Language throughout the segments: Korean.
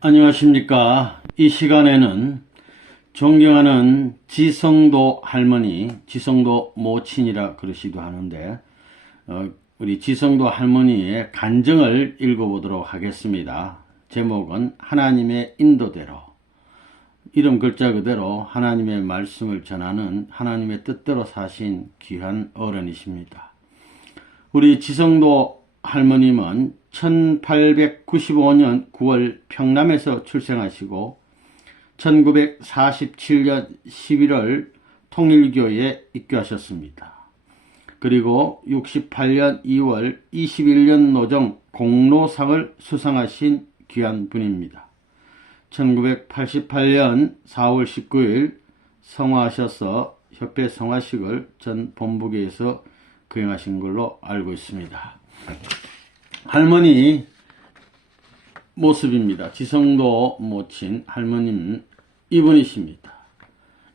안녕하십니까. 이 시간에는 존경하는 지성도 할머니, 지성도 모친이라 그러시기도 하는데 우리 지성도 할머니의 간증을 읽어보도록 하겠습니다. 제목은 하나님의 인도대로, 이름 글자 그대로 하나님의 말씀을 전하는 하나님의 뜻대로 사신 귀한 어른이십니다. 우리 지성도 할머님은 1895년 9월 평남에서 출생하시고 1947년 11월 통일교에 입교하셨습니다. 그리고 68년 2월 21년 노정 공로상을 수상하신 귀한 분입니다. 1988년 4월 19일 성화하셔서 협회 성화식을 전 본부교에서 거행하신 걸로 알고 있습니다. 할머니 모습입니다. 지성도 모친 할머님 이분이십니다.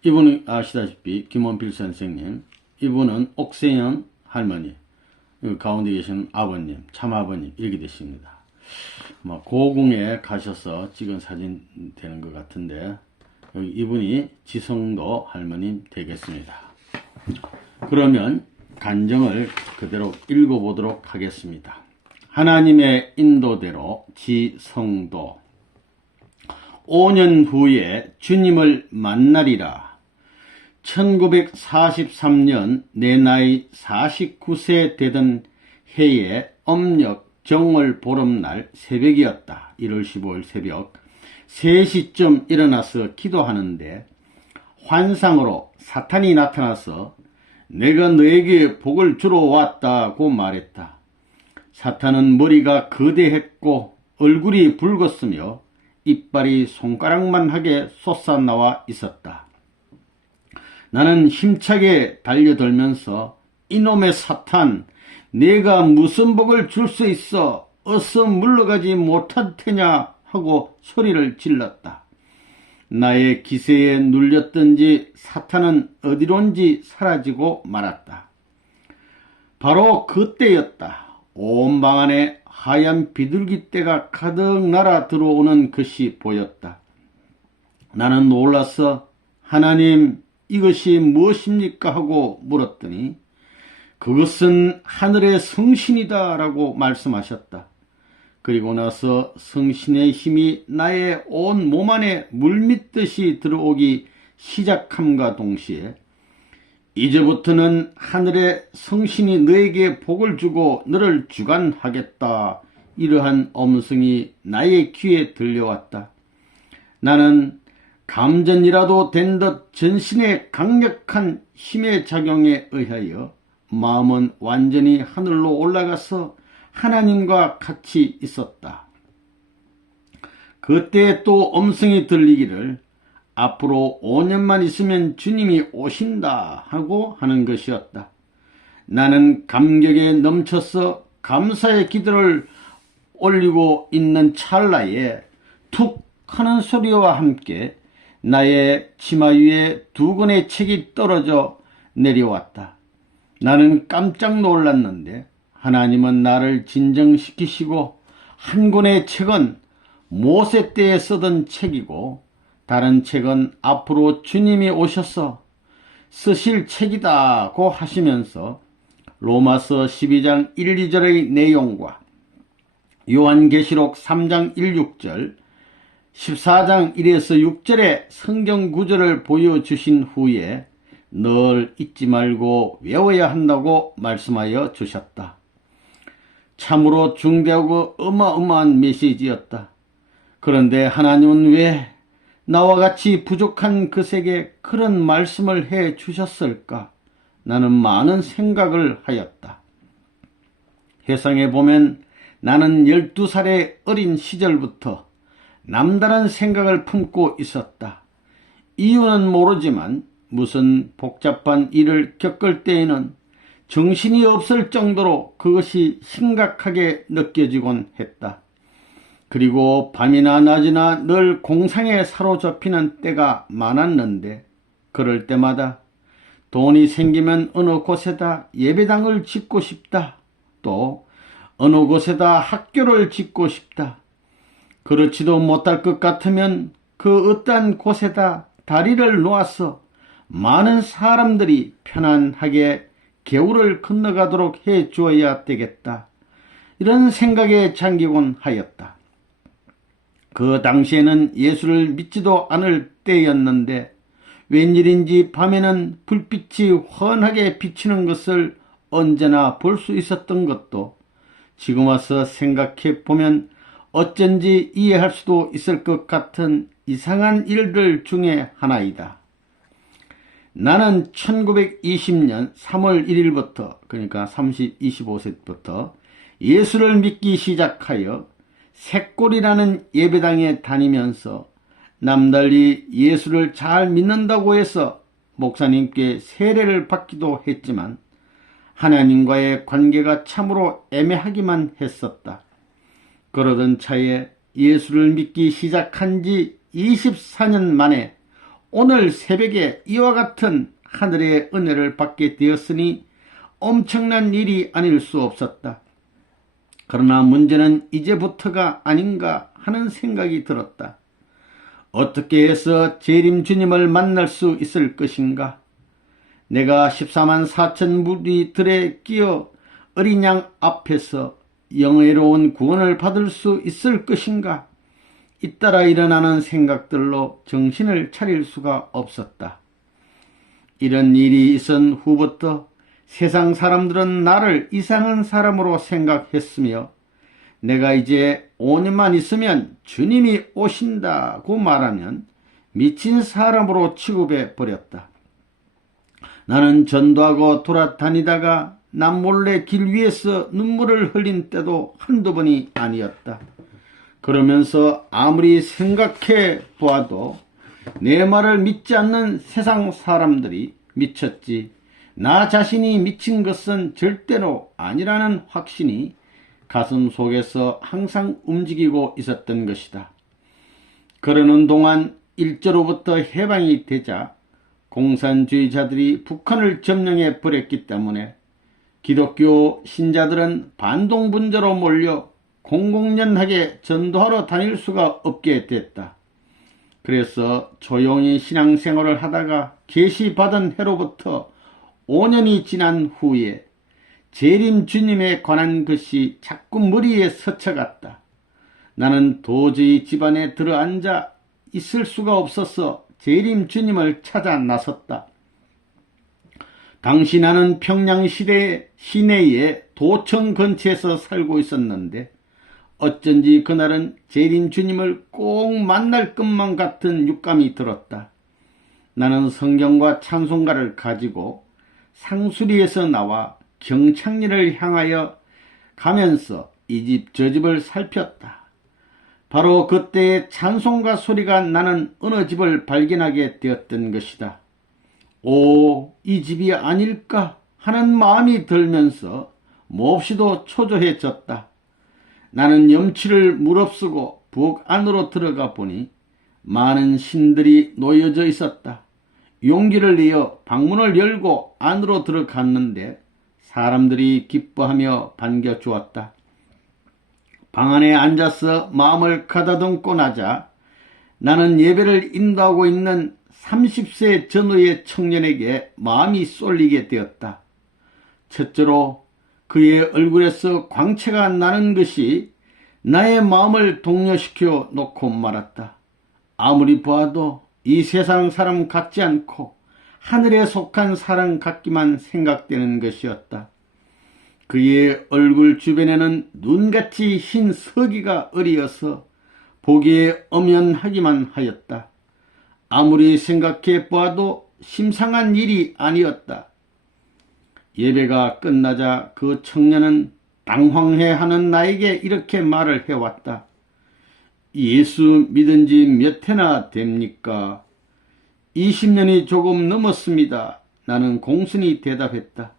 이분은 아시다시피 김원필 선생님, 이분은 옥세연 할머니, 가운데 계시는 아버님, 참아버님 이렇게 되십니다. 고궁에 가셔서 찍은 사진 되는 것 같은데 여기 이분이 지성도 할머님 되겠습니다. 그러면 간증을 그대로 읽어보도록 하겠습니다. 하나님의 인도대로 지성도. 5년 후에 주님을 만나리라. 1943년 내 나이 49세 되던 해에 âm력 정월 보름날 새벽이었다. 1월 15일 새벽 3시쯤 일어나서 기도하는데 환상으로 사탄이 나타나서 내가 너에게 복을 주러 왔다고 말했다. 사탄은 머리가 거대했고 얼굴이 붉었으며 이빨이 손가락만 하게 솟아나와 있었다. 나는 힘차게 달려들면서 이놈의 사탄, 내가 무슨 복을 줄 수 있어? 어서 물러가지 못할 테냐? 하고 소리를 질렀다. 나의 기세에 눌렸던지 사탄은 어디론지 사라지고 말았다. 바로 그때였다. 온 방 안에 하얀 비둘기떼가 가득 날아 들어오는 것이 보였다. 나는 놀라서 하나님, 이것이 무엇입니까? 하고 물었더니 그것은 하늘의 성신이다 라고 말씀하셨다. 그리고 나서 성신의 힘이 나의 온 몸 안에 물밀듯이 들어오기 시작함과 동시에 이제부터는 하늘의 성신이 너에게 복을 주고 너를 주관하겠다. 이러한 음성이 나의 귀에 들려왔다. 나는 감전이라도 된 듯 전신의 강력한 힘의 작용에 의하여 마음은 완전히 하늘로 올라가서 하나님과 같이 있었다. 그때 또 음성이 들리기를 앞으로 5년만 있으면 주님이 오신다 하고 하는 것이었다. 나는 감격에 넘쳐서 감사의 기도를 올리고 있는 찰나에 툭 하는 소리와 함께 나의 치마 위에 2권의 책이 떨어져 내려왔다. 나는 깜짝 놀랐는데 하나님은 나를 진정시키시고 한 권의 책은 모세 때에 쓰던 책이고 다른 책은 앞으로 주님이 오셔서 쓰실 책이다고 하시면서 로마서 12장 1, 2절의 내용과 요한계시록 3장 1, 6절, 14장 1에서 6절의 성경 구절을 보여주신 후에 늘 잊지 말고 외워야 한다고 말씀하여 주셨다. 참으로 중대하고 어마어마한 메시지였다. 그런데 하나님은 왜 나와 같이 부족한 것에게 그런 말씀을 해 주셨을까? 나는 많은 생각을 하였다. 회상해 보면 나는 12살의 어린 시절부터 남다른 생각을 품고 있었다. 이유는 모르지만 무슨 복잡한 일을 겪을 때에는 정신이 없을 정도로 그것이 심각하게 느껴지곤 했다. 그리고 밤이나 낮이나 늘 공상에 사로잡히는 때가 많았는데 그럴 때마다 돈이 생기면 어느 곳에다 예배당을 짓고 싶다. 또 어느 곳에다 학교를 짓고 싶다. 그렇지도 못할 것 같으면 그 어떠한 곳에다 다리를 놓아서 많은 사람들이 편안하게 겨울을 건너가도록 해 주어야 되겠다. 이런 생각에 잠기곤 하였다. 그 당시에는 예수를 믿지도 않을 때였는데 웬일인지 밤에는 불빛이 환하게 비치는 것을 언제나 볼 수 있었던 것도 지금 와서 생각해 보면 어쩐지 이해할 수도 있을 것 같은 이상한 일들 중에 하나이다. 나는 1920년 3월 1일부터 그러니까 25세부터 예수를 믿기 시작하여 새골이라는 예배당에 다니면서 남달리 예수를 잘 믿는다고 해서 목사님께 세례를 받기도 했지만 하나님과의 관계가 참으로 애매하기만 했었다. 그러던 차에 예수를 믿기 시작한 지 24년 만에 오늘 새벽에 이와 같은 하늘의 은혜를 받게 되었으니 엄청난 일이 아닐 수 없었다. 그러나 문제는 이제부터가 아닌가 하는 생각이 들었다. 어떻게 해서 재림 주님을 만날 수 있을 것인가? 내가 14만 4천 무리들에 끼어 어린 양 앞에서 영예로운 구원을 받을 수 있을 것인가? 잇따라 일어나는 생각들로 정신을 차릴 수가 없었다. 이런 일이 있은 후부터 세상 사람들은 나를 이상한 사람으로 생각했으며 내가 이제 5년만 있으면 주님이 오신다고 말하면 미친 사람으로 취급해 버렸다. 나는 전도하고 돌아다니다가 남몰래 길 위에서 눈물을 흘린 때도 한두 번이 아니었다. 그러면서 아무리 생각해 보아도 내 말을 믿지 않는 세상 사람들이 미쳤지 나 자신이 미친 것은 절대로 아니라는 확신이 가슴 속에서 항상 움직이고 있었던 것이다. 그러는 동안 일제로부터 해방이 되자 공산주의자들이 북한을 점령해 버렸기 때문에 기독교 신자들은 반동분자로 몰려 공공연하게 전도하러 다닐 수가 없게 됐다. 그래서 조용히 신앙생활을 하다가 계시받은 해로부터 5년이 지난 후에 재림 주님에 관한 것이 자꾸 머리에 스쳐갔다. 나는 도저히 집안에 들어앉아 있을 수가 없어서 재림 주님을 찾아 나섰다. 당시 나는 평양시대 시내의 도청 근처에서 살고 있었는데 어쩐지 그날은 재림 주님을 꼭 만날 것만 같은 육감이 들었다. 나는 성경과 찬송가를 가지고 상수리에서 나와 경창리를 향하여 가면서 이 집 저 집을 살폈다. 바로 그때의 찬송가 소리가 나는 어느 집을 발견하게 되었던 것이다. 오, 이 집이 아닐까 하는 마음이 들면서 몹시도 초조해졌다. 나는 염치를 무릅쓰고 부엌 안으로 들어가 보니 많은 신들이 놓여져 있었다. 용기를 내어 방문을 열고 안으로 들어갔는데 사람들이 기뻐하며 반겨주었다. 방 안에 앉아서 마음을 가다듬고 나자 나는 예배를 인도하고 있는 30세 전후의 청년에게 마음이 쏠리게 되었다. 첫째로 그의 얼굴에서 광채가 나는 것이 나의 마음을 동요시켜 놓고 말았다. 아무리 보아도 이 세상 사람 같지 않고 하늘에 속한 사람 같기만 생각되는 것이었다. 그의 얼굴 주변에는 눈같이 흰 서기가 어리어서 보기에 엄연하기만 하였다. 아무리 생각해 보아도 심상한 일이 아니었다. 예배가 끝나자 그 청년은 당황해하는 나에게 이렇게 말을 해왔다. 예수 믿은 지 몇 해나 됩니까? 20년이 조금 넘었습니다. 나는 공손히 대답했다.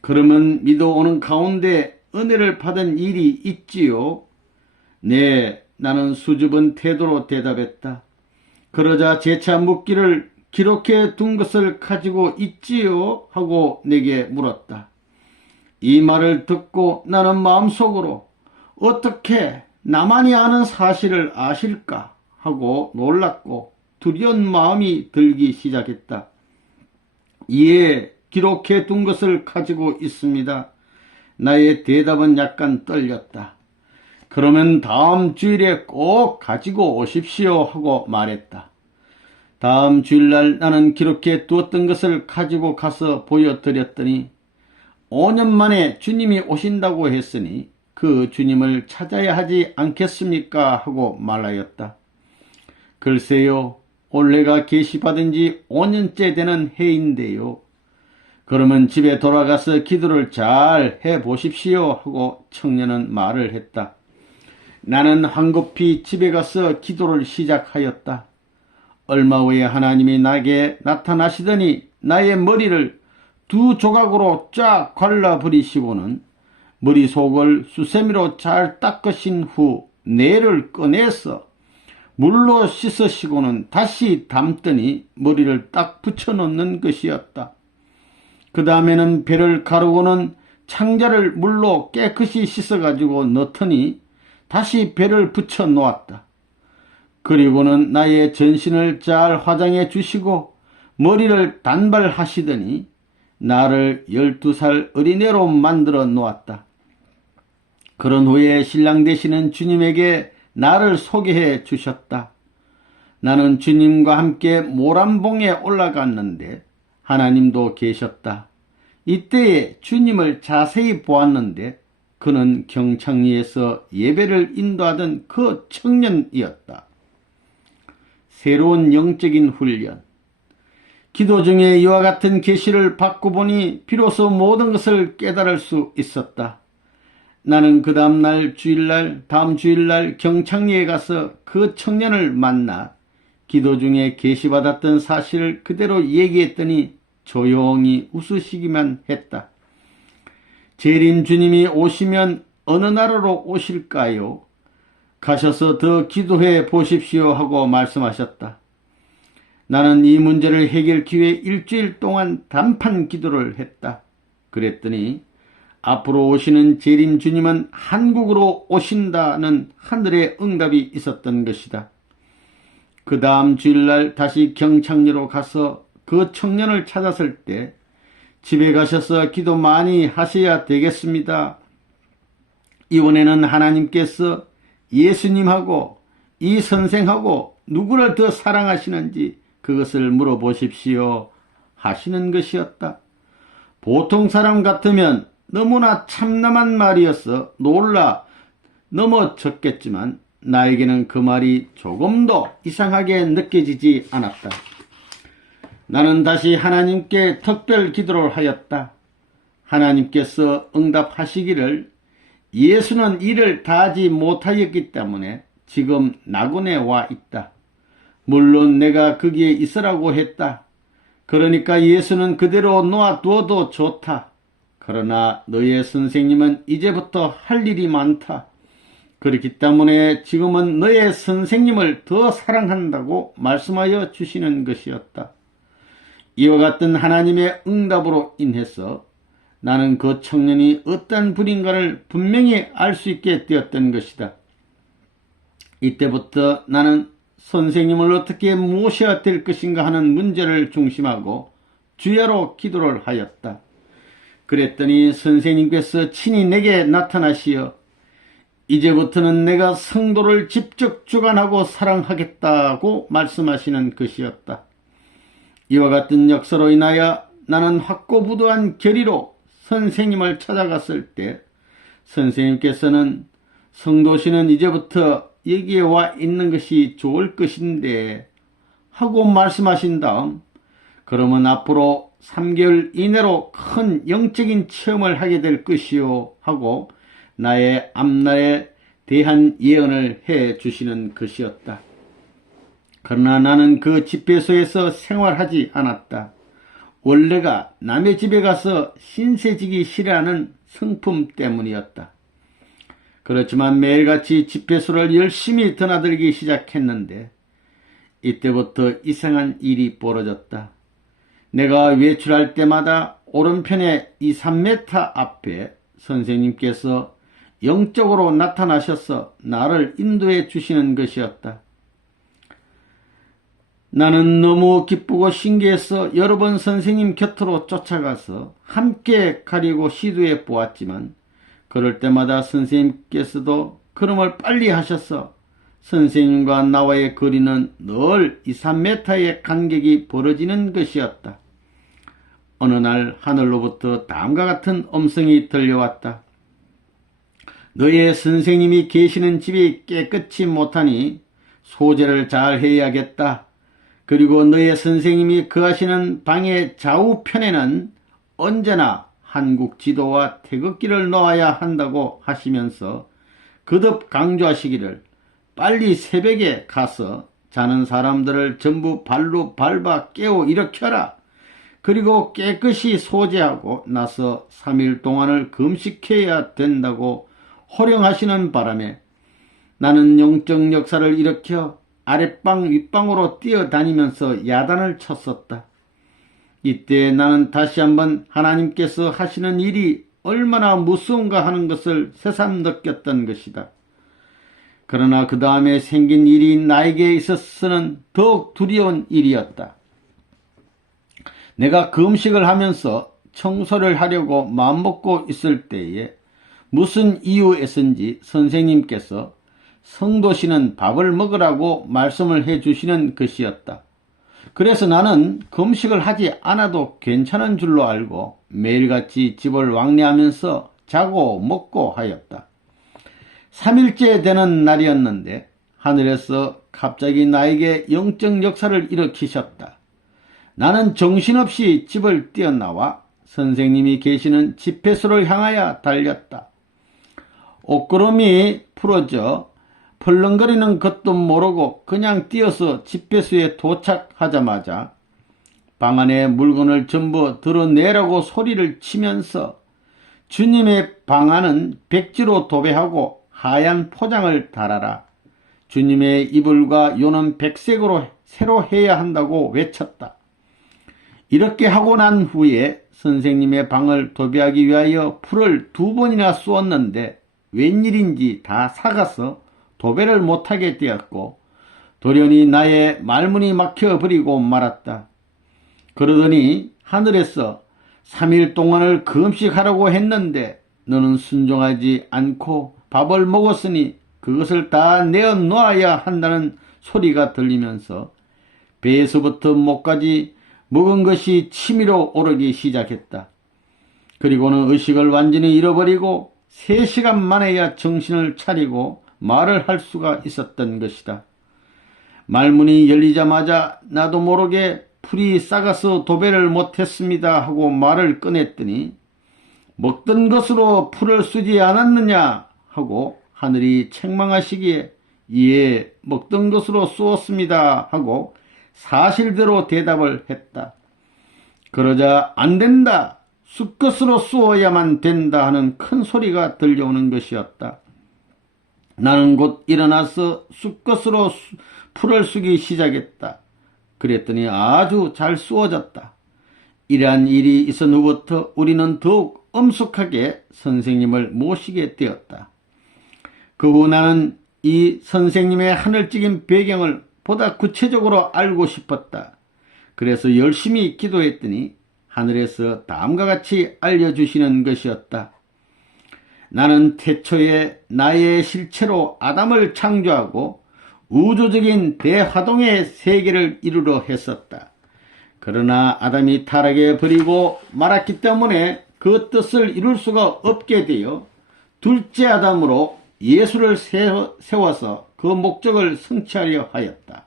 그러면 믿어오는 가운데 은혜를 받은 일이 있지요? 네, 나는 수줍은 태도로 대답했다. 그러자 재차 묻기를 기록해 둔 것을 가지고 있지요? 하고 내게 물었다. 이 말을 듣고 나는 마음속으로 어떻게 나만이 아는 사실을 아실까 하고 놀랐고 두려운 마음이 들기 시작했다. 이에 기록해 둔 것을 가지고 있습니다. 나의 대답은 약간 떨렸다. 그러면 다음 주일에 꼭 가지고 오십시오 하고 말했다. 다음 주일날 나는 기록해 두었던 것을 가지고 가서 보여드렸더니 5년 만에 주님이 오신다고 했으니 그 주님을 찾아야 하지 않겠습니까 하고 말하였다. 글쎄요, 올해가 계시받은 지 5년째 되는 해인데요. 그러면 집에 돌아가서 기도를 잘 해보십시오 하고 청년은 말을 했다. 나는 황급히 집에 가서 기도를 시작하였다. 얼마 후에 하나님이 나에게 나타나시더니 나의 머리를 2조각으로 쫙 갈라버리시고는 머리속을 수세미로 잘 닦으신 후 뇌를 꺼내서 물로 씻으시고는 다시 담더니 머리를 딱 붙여놓는 것이었다. 그 다음에는 배를 가르고는 창자를 물로 깨끗이 씻어가지고 넣더니 다시 배를 붙여 놓았다. 그리고는 나의 전신을 잘 화장해 주시고 머리를 단발하시더니 나를 12살 어린애로 만들어 놓았다. 그런 후에 신랑 되시는 주님에게 나를 소개해 주셨다. 나는 주님과 함께 모란봉에 올라갔는데 하나님도 계셨다. 이때에 주님을 자세히 보았는데 그는 경창리에서 예배를 인도하던 그 청년이었다. 새로운 영적인 훈련. 기도 중에 이와 같은 계시를 받고 보니 비로소 모든 것을 깨달을 수 있었다. 나는 그 다음 주일날 경창리에 가서 그 청년을 만나 기도 중에 계시받았던 사실을 그대로 얘기했더니 조용히 웃으시기만 했다. 재림 주님이 오시면 어느 나라로 오실까요? 가셔서 더 기도해 보십시오 하고 말씀하셨다. 나는 이 문제를 해결하기 위해 일주일 동안 단판 기도를 했다. 그랬더니 앞으로 오시는 재림 주님은 한국으로 오신다는 하늘의 응답이 있었던 것이다. 그 다음 주일날 다시 경창리로 가서 그 청년을 찾았을 때 집에 가셔서 기도 많이 하셔야 되겠습니다. 이번에는 하나님께서 예수님하고 이 선생하고 누구를 더 사랑하시는지 그것을 물어보십시오 하시는 것이었다. 보통 사람 같으면 너무나 참남한 말이어서 놀라 넘어졌겠지만 나에게는 그 말이 조금도 이상하게 느껴지지 않았다. 나는 다시 하나님께 특별 기도를 하였다. 하나님께서 응답하시기를 예수는 일을 다하지 못하였기 때문에 지금 낙원에 와 있다. 물론 내가 거기에 있으라고 했다. 그러니까 예수는 그대로 놓아두어도 좋다. 그러나 너의 선생님은 이제부터 할 일이 많다. 그렇기 때문에 지금은 너의 선생님을 더 사랑한다고 말씀하여 주시는 것이었다. 이와 같은 하나님의 응답으로 인해서 나는 그 청년이 어떤 분인가를 분명히 알 수 있게 되었던 것이다. 이때부터 나는 선생님을 어떻게 모셔야 될 것인가 하는 문제를 중심하고 주야로 기도를 하였다. 그랬더니 선생님께서 친히 내게 나타나시어 이제부터는 내가 성도를 직접 주관하고 사랑하겠다고 말씀하시는 것이었다. 이와 같은 역사로 인하여 나는 확고부도한 결의로 선생님을 찾아갔을 때 선생님께서는 성도씨는 이제부터 여기에 와 있는 것이 좋을 것인데 하고 말씀하신 다음 그러면 앞으로 3개월 이내로 큰 영적인 체험을 하게 될 것이요 하고 나의 앞날에 대한 예언을 해 주시는 것이었다. 그러나 나는 그 집회소에서 생활하지 않았다. 원래가 남의 집에 가서 신세지기 싫어하는 성품 때문이었다. 그렇지만 매일같이 집회소를 열심히 드나들기 시작했는데 이때부터 이상한 일이 벌어졌다. 내가 외출할 때마다 오른편에 2, 3m 앞에 선생님께서 영적으로 나타나셔서 나를 인도해 주시는 것이었다. 나는 너무 기쁘고 신기해서 여러 번 선생님 곁으로 쫓아가서 함께 가려고 시도해 보았지만 그럴 때마다 선생님께서도 걸음을 빨리 하셔서 선생님과 나와의 거리는 늘 2, 3m의 간격이 벌어지는 것이었다. 어느 날 하늘로부터 다음과 같은 음성이 들려왔다. 너의 선생님이 계시는 집이 깨끗이 못하니 소재를 잘 해야겠다. 그리고 너의 선생님이 거하시는 방의 좌우편에는 언제나 한국 지도와 태극기를 놓아야 한다고 하시면서 거듭 강조하시기를 빨리 새벽에 가서 자는 사람들을 전부 발로 밟아 깨워 일으켜라. 그리고 깨끗이 소재하고 나서 3일 동안을 금식해야 된다고 호령하시는 바람에 나는 영적 역사를 일으켜 아랫방 윗방으로 뛰어다니면서 야단을 쳤었다. 이때 나는 다시 한번 하나님께서 하시는 일이 얼마나 무서운가 하는 것을 새삼 느꼈던 것이다. 그러나 그 다음에 생긴 일이 나에게 있어서는 더욱 두려운 일이었다. 내가 금식을 하면서 청소를 하려고 마음먹고 있을 때에 무슨 이유에선지 선생님께서 성도씨는 밥을 먹으라고 말씀을 해주시는 것이었다. 그래서 나는 금식을 하지 않아도 괜찮은 줄로 알고 매일같이 집을 왕래하면서 자고 먹고 하였다. 3일째 되는 날이었는데 하늘에서 갑자기 나에게 영적 역사를 일으키셨다. 나는 정신없이 집을 뛰어나와 선생님이 계시는 집회소를 향하여 달렸다. 옷구름이 풀어져 펄렁거리는 것도 모르고 그냥 뛰어서 집회소에 도착하자마자 방 안에 물건을 전부 드러내라고 소리를 치면서 주님의 방 안은 백지로 도배하고 하얀 포장을 달아라. 주님의 이불과 요는 백색으로 새로 해야 한다고 외쳤다. 이렇게 하고 난 후에 선생님의 방을 도배하기 위하여 풀을 2번이나 쏘았는데 웬일인지 다 삭아서 도배를 못하게 되었고 돌연히 나의 말문이 막혀버리고 말았다. 그러더니 하늘에서 3일 동안을 금식하라고 했는데 너는 순종하지 않고 밥을 먹었으니 그것을 다 내어놓아야 한다는 소리가 들리면서 배에서부터 목까지 먹은 것이 치밀어 오르기 시작했다. 그리고는 의식을 완전히 잃어버리고 3시간 만에야 정신을 차리고 말을 할 수가 있었던 것이다. 말문이 열리자마자 나도 모르게 풀이 썩어서 도배를 못했습니다 하고 말을 꺼냈더니 먹던 것으로 풀을 쓰지 않았느냐 하고 하늘이 책망하시기에 예, 먹던 것으로 쏘았습니다 하고 사실대로 대답을 했다. 그러자 안 된다. 숫것으로 쏘아야만 된다 하는 큰 소리가 들려오는 것이었다. 나는 곧 일어나서 숫것으로 풀을 쑤기 시작했다. 그랬더니 아주 잘 쑤어졌다. 이러한 일이 있은 후부터 우리는 더욱 엄숙하게 선생님을 모시게 되었다. 그 후 나는 이 선생님의 하늘적인 배경을 보다 구체적으로 알고 싶었다. 그래서 열심히 기도했더니 하늘에서 다음과 같이 알려주시는 것이었다. 나는 태초에 나의 실체로 아담을 창조하고 우주적인 대화동의 세계를 이루려 했었다. 그러나 아담이 타락해 버리고 말았기 때문에 그 뜻을 이룰 수가 없게 되어 둘째 아담으로 예수를 세워서 그 목적을 성취하려 하였다.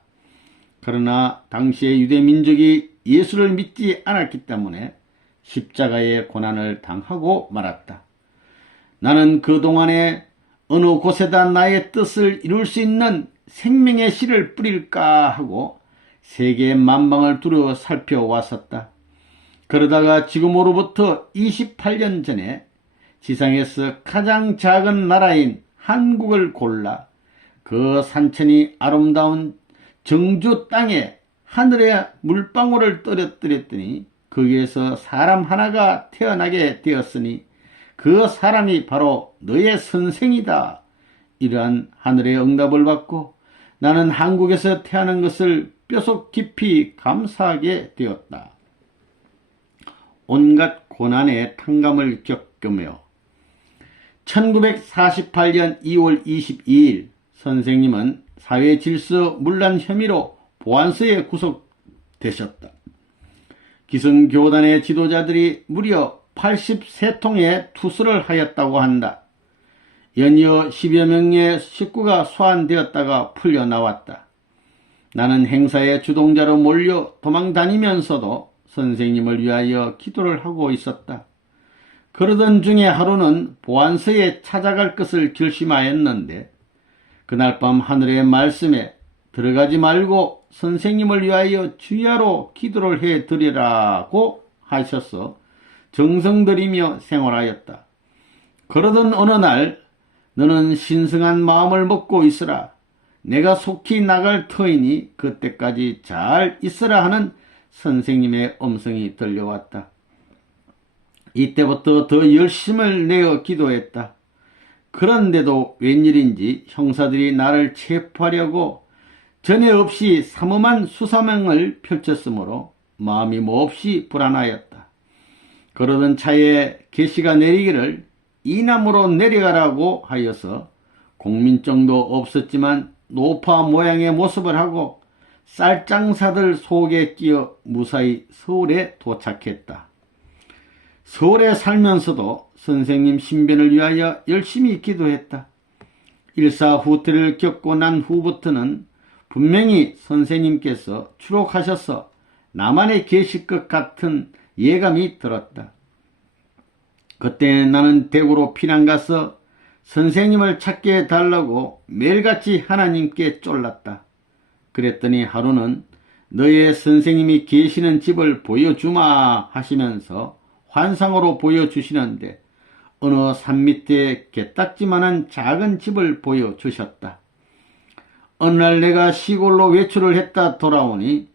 그러나 당시의 유대민족이 예수를 믿지 않았기 때문에 십자가의 고난을 당하고 말았다. 나는 그동안에 어느 곳에다 나의 뜻을 이룰 수 있는 생명의 씨를 뿌릴까 하고 세계 만방을 두루 살펴왔었다. 그러다가 지금으로부터 28년 전에 지상에서 가장 작은 나라인 한국을 골라 그 산천이 아름다운 정주 땅에 하늘에 물방울을 떨어뜨렸더니 거기에서 사람 하나가 태어나게 되었으니 그 사람이 바로 너의 선생이다. 이러한 하늘의 응답을 받고 나는 한국에서 태어난 것을 뼛속 깊이 감사하게 되었다. 온갖 고난의 탕감을 겪으며 1948년 2월 22일 선생님은 사회질서 문란 혐의로 보안소에 구속되셨다. 기성교단의 지도자들이 무려 83통의 투수를 하였다고 한다. 연이어 10여 명의 식구가 소환되었다가 풀려나왔다. 나는 행사의 주동자로 몰려 도망다니면서도 선생님을 위하여 기도를 하고 있었다. 그러던 중에 하루는 보안소에 찾아갈 것을 결심하였는데 그날 밤 하늘의 말씀에 들어가지 말고 선생님을 위하여 주야로 기도를 해드리라고 하셔서 정성 들이며 생활하였다. 그러던 어느 날 너는 신성한 마음을 먹고 있으라. 내가 속히 나갈 터이니 그때까지 잘 있으라 하는 선생님의 음성이 들려왔다. 이때부터 더 열심을 내어 기도했다. 그런데도 웬일인지 형사들이 나를 체포하려고 전에 없이 삼엄한 수사명을 펼쳤으므로 마음이 몹시 불안하였다. 그러던 차에 계시가 내리기를 이남으로 내려가라고 하여서 공민증도 없었지만 노파 모양의 모습을 하고 쌀장사들 속에 끼어 무사히 서울에 도착했다. 서울에 살면서도 선생님 신변을 위하여 열심히 기도했다. 일사후퇴를 겪고 난 후부터는 분명히 선생님께서 추록하셔서 나만에 계실 것 같은 예감이 들었다. 그때 나는 대구로 피난 가서 선생님을 찾게 해달라고 매일같이 하나님께 쫄랐다. 그랬더니 하루는 너의 선생님이 계시는 집을 보여주마 하시면서 환상으로 보여주시는데 어느 산 밑에 개딱지만한 작은 집을 보여주셨다. 어느 날 내가 시골로 외출을 했다 돌아오니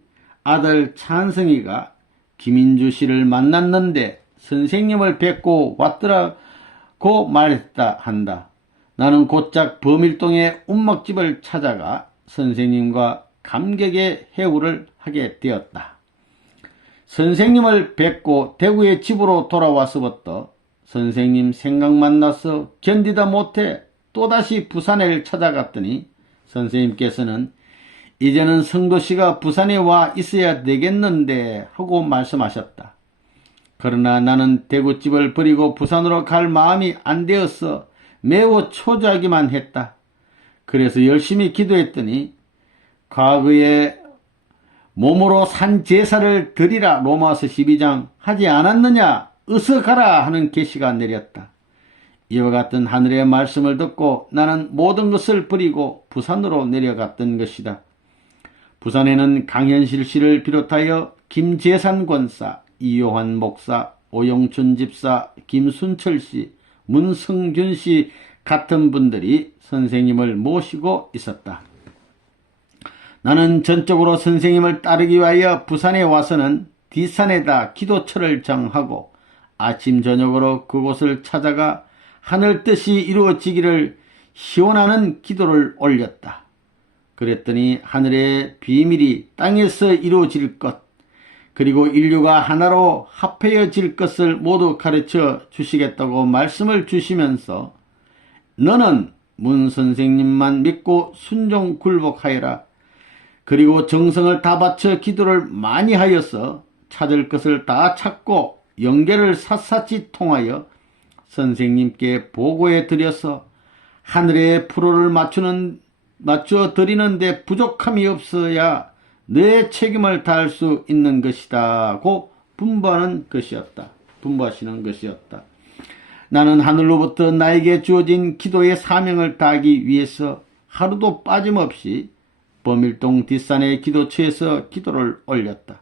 아들 찬성이가 김인주 씨를 만났는데 선생님을 뵙고 왔더라고 말했다 한다. 나는 곧작 범일동의 운막집을 찾아가 선생님과 감격의 회우를 하게 되었다. 선생님을 뵙고 대구의 집으로 돌아와서부터 선생님 생각만 나서 견디다 못해 또다시 부산을 찾아갔더니 선생님께서는 이제는 성도씨가 부산에 와 있어야 되겠는데 하고 말씀하셨다. 그러나 나는 대구집을 버리고 부산으로 갈 마음이 안 되어서 매우 초조하기만 했다. 그래서 열심히 기도했더니 과거에 몸으로 산 제사를 드리라 로마서 12장 하지 않았느냐 어서 가라 하는 계시가 내렸다. 이와 같은 하늘의 말씀을 듣고 나는 모든 것을 버리고 부산으로 내려갔던 것이다. 부산에는 강현실 씨를 비롯하여 김재산 권사, 이요한 목사, 오영춘 집사, 김순철 씨, 문성균 씨 같은 분들이 선생님을 모시고 있었다. 나는 전적으로 선생님을 따르기 위하여 부산에 와서는 뒷산에다 기도처를 정하고 아침 저녁으로 그곳을 찾아가 하늘 뜻이 이루어지기를 시원하는 기도를 올렸다. 그랬더니 하늘의 비밀이 땅에서 이루어질 것, 그리고 인류가 하나로 합해질 것을 모두 가르쳐 주시겠다고 말씀을 주시면서 너는 문 선생님만 믿고 순종 굴복하여라. 그리고 정성을 다 바쳐 기도를 많이 하여서 찾을 것을 다 찾고 영계를 샅샅이 통하여 선생님께 보고해 드려서 하늘의 프로를 맞춰 드리는데 부족함이 없어야 내 책임을 다할 수 있는 것이다고 분부하시는 것이었다. 나는 하늘로부터 나에게 주어진 기도의 사명을 다하기 위해서 하루도 빠짐없이 범일동 뒷산의 기도처에서 기도를 올렸다.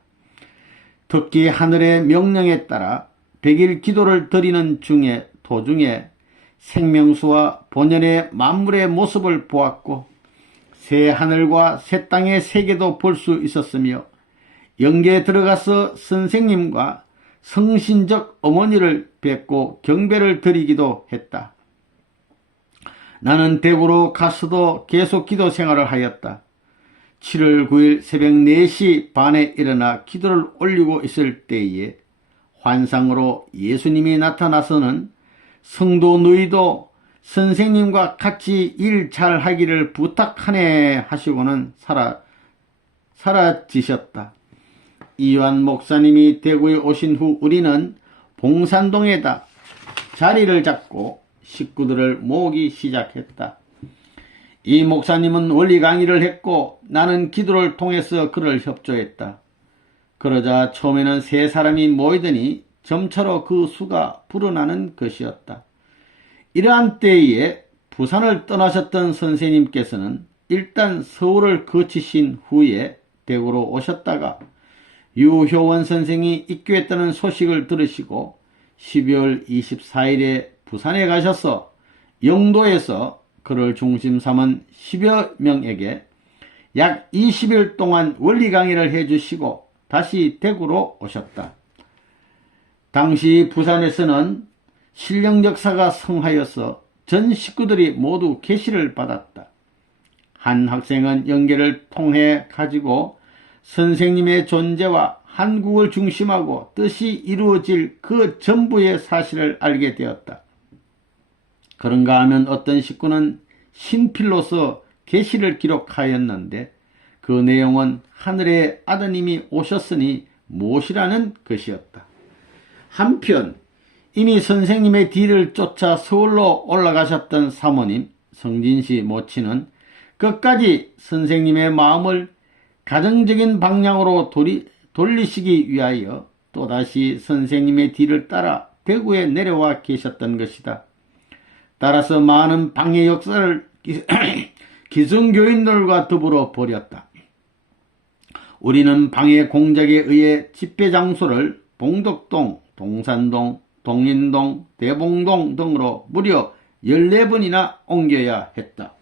특히 하늘의 명령에 따라 100일 기도를 드리는 도중에 생명수와 본연의 만물의 모습을 보았고 새 하늘과 새 땅의 세계도 볼 수 있었으며 영계에 들어가서 선생님과 성신적 어머니를 뵙고 경배를 드리기도 했다. 나는 대구로 가서도 계속 기도 생활을 하였다. 7월 9일 새벽 4시 반에 일어나 기도를 올리고 있을 때에 환상으로 예수님이 나타나서는 성도 너희도 선생님과 같이 일 잘하기를 부탁하네 하시고는 사라지셨다. 이완 목사님이 대구에 오신 후 우리는 봉산동에다 자리를 잡고 식구들을 모으기 시작했다. 이 목사님은 원리 강의를 했고 나는 기도를 통해서 그를 협조했다. 그러자 처음에는 3사람이 모이더니 점차로 그 수가 불어나는 것이었다. 이러한 때에 부산을 떠나셨던 선생님께서는 일단 서울을 거치신 후에 대구로 오셨다가 유효원 선생이 입교했다는 소식을 들으시고 12월 24일에 부산에 가셔서 영도에서 그를 중심 삼은 10여 명에게 약 20일 동안 원리 강의를 해주시고 다시 대구로 오셨다. 당시 부산에서는 신령 역사가 성하여서 전 식구들이 모두 계시를 받았다. 한 학생은 연계를 통해 가지고 선생님의 존재와 한국을 중심하고 뜻이 이루어질 그 전부의 사실을 알게 되었다. 그런가 하면 어떤 식구는 신필로서 계시를 기록하였는데 그 내용은 하늘의 아드님이 오셨으니 무엇이라는 것이었다. 한편 이미 선생님의 뒤를 쫓아 서울로 올라가셨던 사모님 성진씨 모친은 끝까지 선생님의 마음을 가정적인 방향으로 돌리시기 위하여 또다시 선생님의 뒤를 따라 대구에 내려와 계셨던 것이다. 따라서 많은 방해 역사를 기성교인들과 더불어 벌였다. 우리는 방해 공작에 의해 집회 장소를 봉덕동, 동산동, 동인동, 대봉동 등으로 무려 14번이나 옮겨야 했다.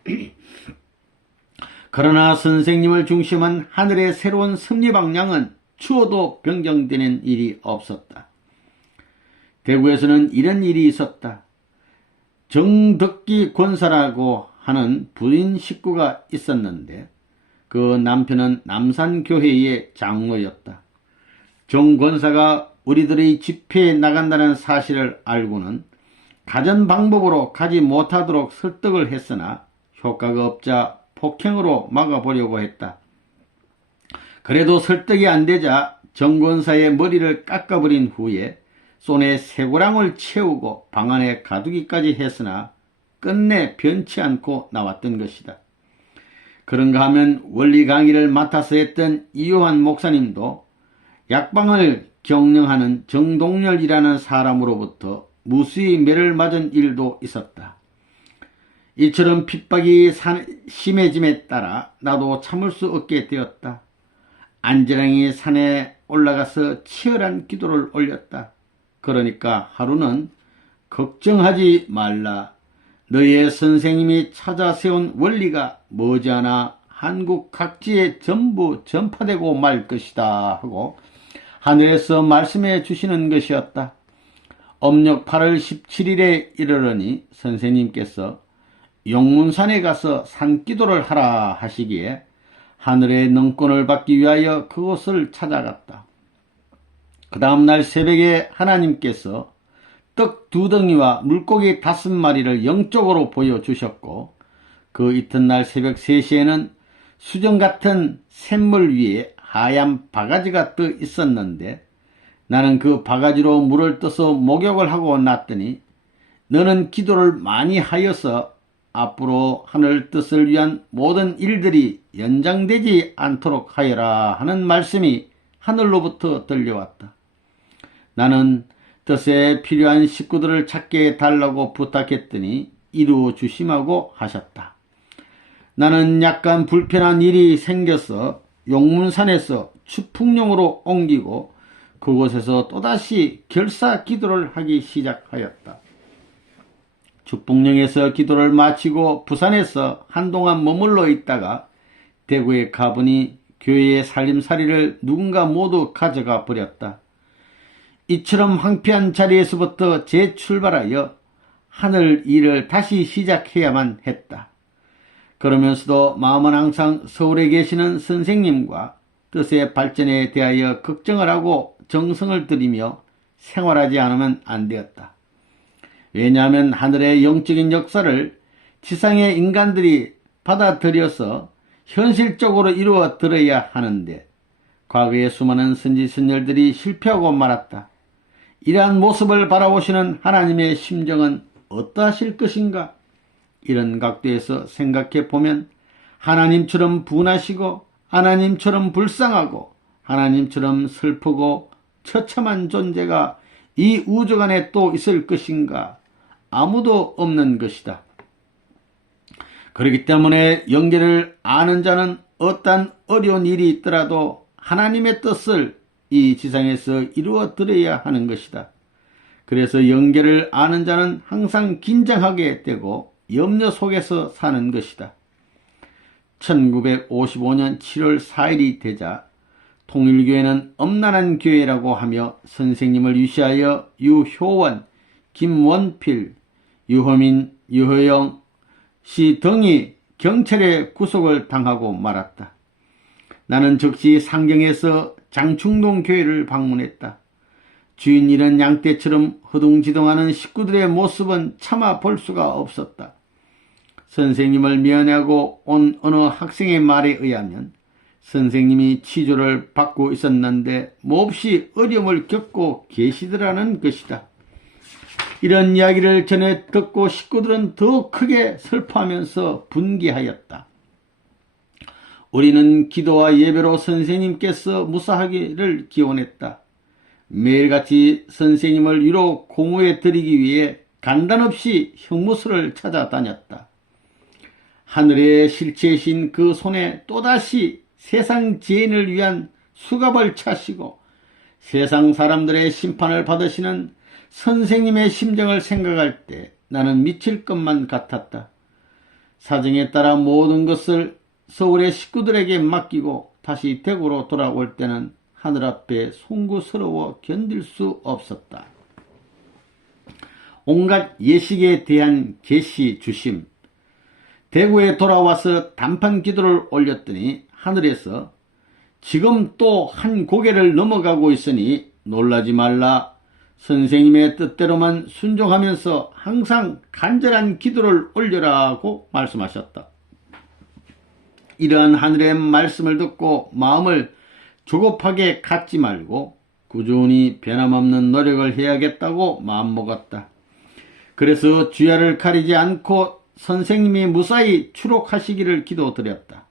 그러나 선생님을 중심한 하늘의 새로운 섭리 방향은 추워도 변경되는 일이 없었다. 대구에서는 이런 일이 있었다. 정덕기 권사라고 하는 부인 식구가 있었는데 그 남편은 남산교회의 장로였다. 정 권사가 우리들의 집회에 나간다는 사실을 알고는 가전 방법으로 가지 못하도록 설득을 했으나 효과가 없자 폭행으로 막아보려고 했다. 그래도 설득이 안 되자 정 권사의 머리를 깎아버린 후에 손에 쇠고랑을 채우고 방 안에 가두기까지 했으나 끝내 변치 않고 나왔던 것이다. 그런가 하면 원리 강의를 맡아서 했던 이요한 목사님도 약방을 경영하는 정동열이라는 사람으로부터 무수히 매를 맞은 일도 있었다. 이처럼 핍박이 심해짐에 따라 나도 참을 수 없게 되었다. 안전하게 산에 올라가서 치열한 기도를 올렸다. 그러니까 하루는 걱정하지 말라. 너의 선생님이 찾아 세운 원리가 머지않아 한국 각지에 전부 전파되고 말 것이다 하고 하늘에서 말씀해 주시는 것이었다. 음력 8월 17일에 이르러니 선생님께서 용문산에 가서 산기도를 하라 하시기에 하늘의 능권을 받기 위하여 그곳을 찾아갔다. 그 다음날 새벽에 하나님께서 떡 2덩이와 물고기 5마리를 영적으로 보여주셨고 그 이튿날 새벽 3시에는 수정 같은 샘물 위에 하얀 바가지가 떠 있었는데 나는 그 바가지로 물을 떠서 목욕을 하고 났더니 너는 기도를 많이 하여서 앞으로 하늘 뜻을 위한 모든 일들이 연장되지 않도록 하여라 하는 말씀이 하늘로부터 들려왔다. 나는 뜻에 필요한 식구들을 찾게 해달라고 부탁했더니 이루어 주심하고 하셨다. 나는 약간 불편한 일이 생겨서 용문산에서 추풍령으로 옮기고 그곳에서 또다시 결사 기도를 하기 시작하였다. 추풍령에서 기도를 마치고 부산에서 한동안 머물러 있다가 대구에 가보니 교회의 살림살이를 누군가 모두 가져가 버렸다. 이처럼 황폐한 자리에서부터 재출발하여 하늘 일을 다시 시작해야만 했다. 그러면서도 마음은 항상 서울에 계시는 선생님과 뜻의 발전에 대하여 걱정을 하고 정성을 들이며 생활하지 않으면 안 되었다. 왜냐하면 하늘의 영적인 역사를 지상의 인간들이 받아들여서 현실적으로 이루어 들어야 하는데 과거의 수많은 선지선열들이 실패하고 말았다. 이러한 모습을 바라보시는 하나님의 심정은 어떠하실 것인가? 이런 각도에서 생각해 보면 하나님처럼 분하시고 하나님처럼 불쌍하고 하나님처럼 슬프고 처참한 존재가 이 우주 안에 또 있을 것인가? 아무도 없는 것이다. 그렇기 때문에 영계를 아는 자는 어떤 어려운 일이 있더라도 하나님의 뜻을 이 지상에서 이루어 드려야 하는 것이다. 그래서 영계를 아는 자는 항상 긴장하게 되고 염려 속에서 사는 것이다. 1955년 7월 4일이 되자 통일교회는 엄난한 교회라고 하며 선생님을 유시하여 유효원, 김원필, 유호민, 유호영 씨 등이 경찰에 구속을 당하고 말았다. 나는 즉시 상경에서 장충동 교회를 방문했다. 주인 잃은 양떼처럼 허둥지둥하는 식구들의 모습은 차마 볼 수가 없었다. 선생님을 미안해하고 온 어느 학생의 말에 의하면 선생님이 치료를 받고 있었는데 몹시 어려움을 겪고 계시더라는 것이다. 이런 이야기를 전해 듣고 식구들은 더 크게 슬퍼하면서 분개하였다. 우리는 기도와 예배로 선생님께서 무사하기를 기원했다. 매일같이 선생님을 위로 공후에 드리기 위해 간단없이 형무소를 찾아다녔다. 하늘의 실체이신 그 손에 또다시 세상 죄인을 위한 수갑을 차시고 세상 사람들의 심판을 받으시는 선생님의 심정을 생각할 때 나는 미칠 것만 같았다. 사정에 따라 모든 것을 서울의 식구들에게 맡기고 다시 대구로 돌아올 때는 하늘 앞에 송구스러워 견딜 수 없었다. 온갖 예식에 대한 계시 주심. 대구에 돌아와서 단판 기도를 올렸더니 하늘에서 지금 또 한 고개를 넘어가고 있으니 놀라지 말라. 선생님의 뜻대로만 순종하면서 항상 간절한 기도를 올려라고 말씀하셨다. 이러한 하늘의 말씀을 듣고 마음을 조급하게 갖지 말고 꾸준히 변함없는 노력을 해야겠다고 마음먹었다. 그래서 주야를 가리지 않고 선생님이 무사히 추록하시기를 기도드렸다.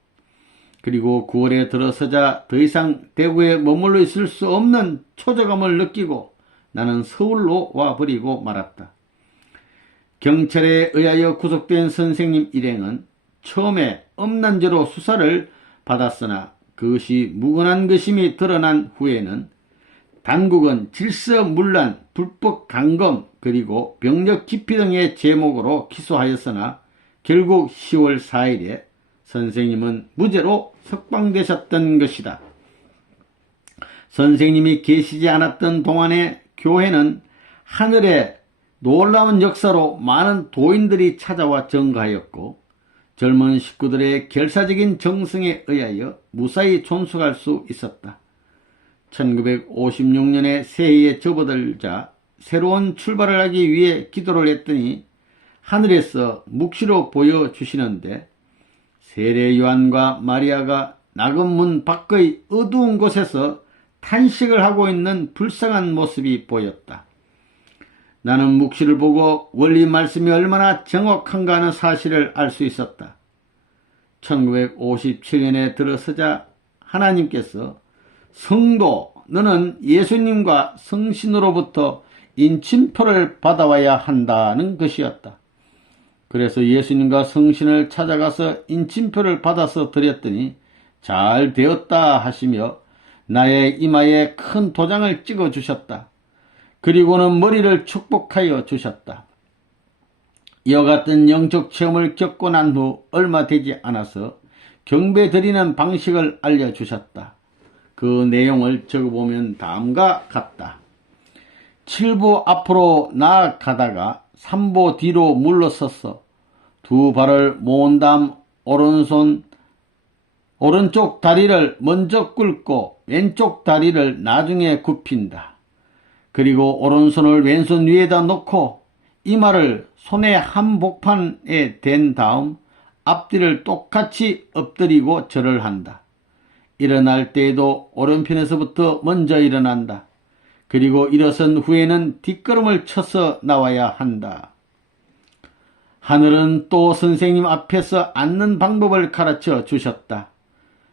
그리고 9월에 들어서자 더 이상 대구에 머물러 있을 수 없는 초조감을 느끼고 나는 서울로 와버리고 말았다. 경찰에 의하여 구속된 선생님 일행은 처음에 음란죄로 수사를 받았으나 그것이 무근한 것임이 드러난 후에는 당국은 질서문란, 불법 강금 그리고 병력 기피 등의 제목으로 기소하였으나 결국 10월 4일에 선생님은 무죄로 석방되셨던 것이다. 선생님이 계시지 않았던 동안에 교회는 하늘의 놀라운 역사로 많은 도인들이 찾아와 증거하였고 젊은 식구들의 결사적인 정성에 의하여 무사히 존속할 수 있었다. 1956년에 새해에 접어들자 새로운 출발을 하기 위해 기도를 했더니 하늘에서 묵시로 보여주시는데 세례 요한과 마리아가 낙원문 밖의 어두운 곳에서 탄식을 하고 있는 불쌍한 모습이 보였다. 나는 묵시를 보고 원리 말씀이 얼마나 정확한가 하는 사실을 알 수 있었다. 1957년에 들어서자 하나님께서 성도 너는 예수님과 성신으로부터 인침표를 받아와야 한다는 것이었다. 그래서 예수님과 성신을 찾아가서 인침표를 받아서 드렸더니 잘 되었다 하시며 나의 이마에 큰 도장을 찍어 주셨다. 그리고는 머리를 축복하여 주셨다. 이와 같은 영적 체험을 겪고 난 후 얼마 되지 않아서 경배 드리는 방식을 알려주셨다. 그 내용을 적어보면 다음과 같다. 7보 앞으로 나아가다가 3보 뒤로 물러섰어. 두 발을 모은 다음 오른쪽 다리를 먼저 꿇고 왼쪽 다리를 나중에 굽힌다. 그리고 오른손을 왼손 위에다 놓고 이마를 손의 한복판에 댄 다음 앞뒤를 똑같이 엎드리고 절을 한다. 일어날 때에도 오른편에서부터 먼저 일어난다. 그리고 일어선 후에는 뒷걸음을 쳐서 나와야 한다. 하늘은 또 선생님 앞에서 앉는 방법을 가르쳐 주셨다.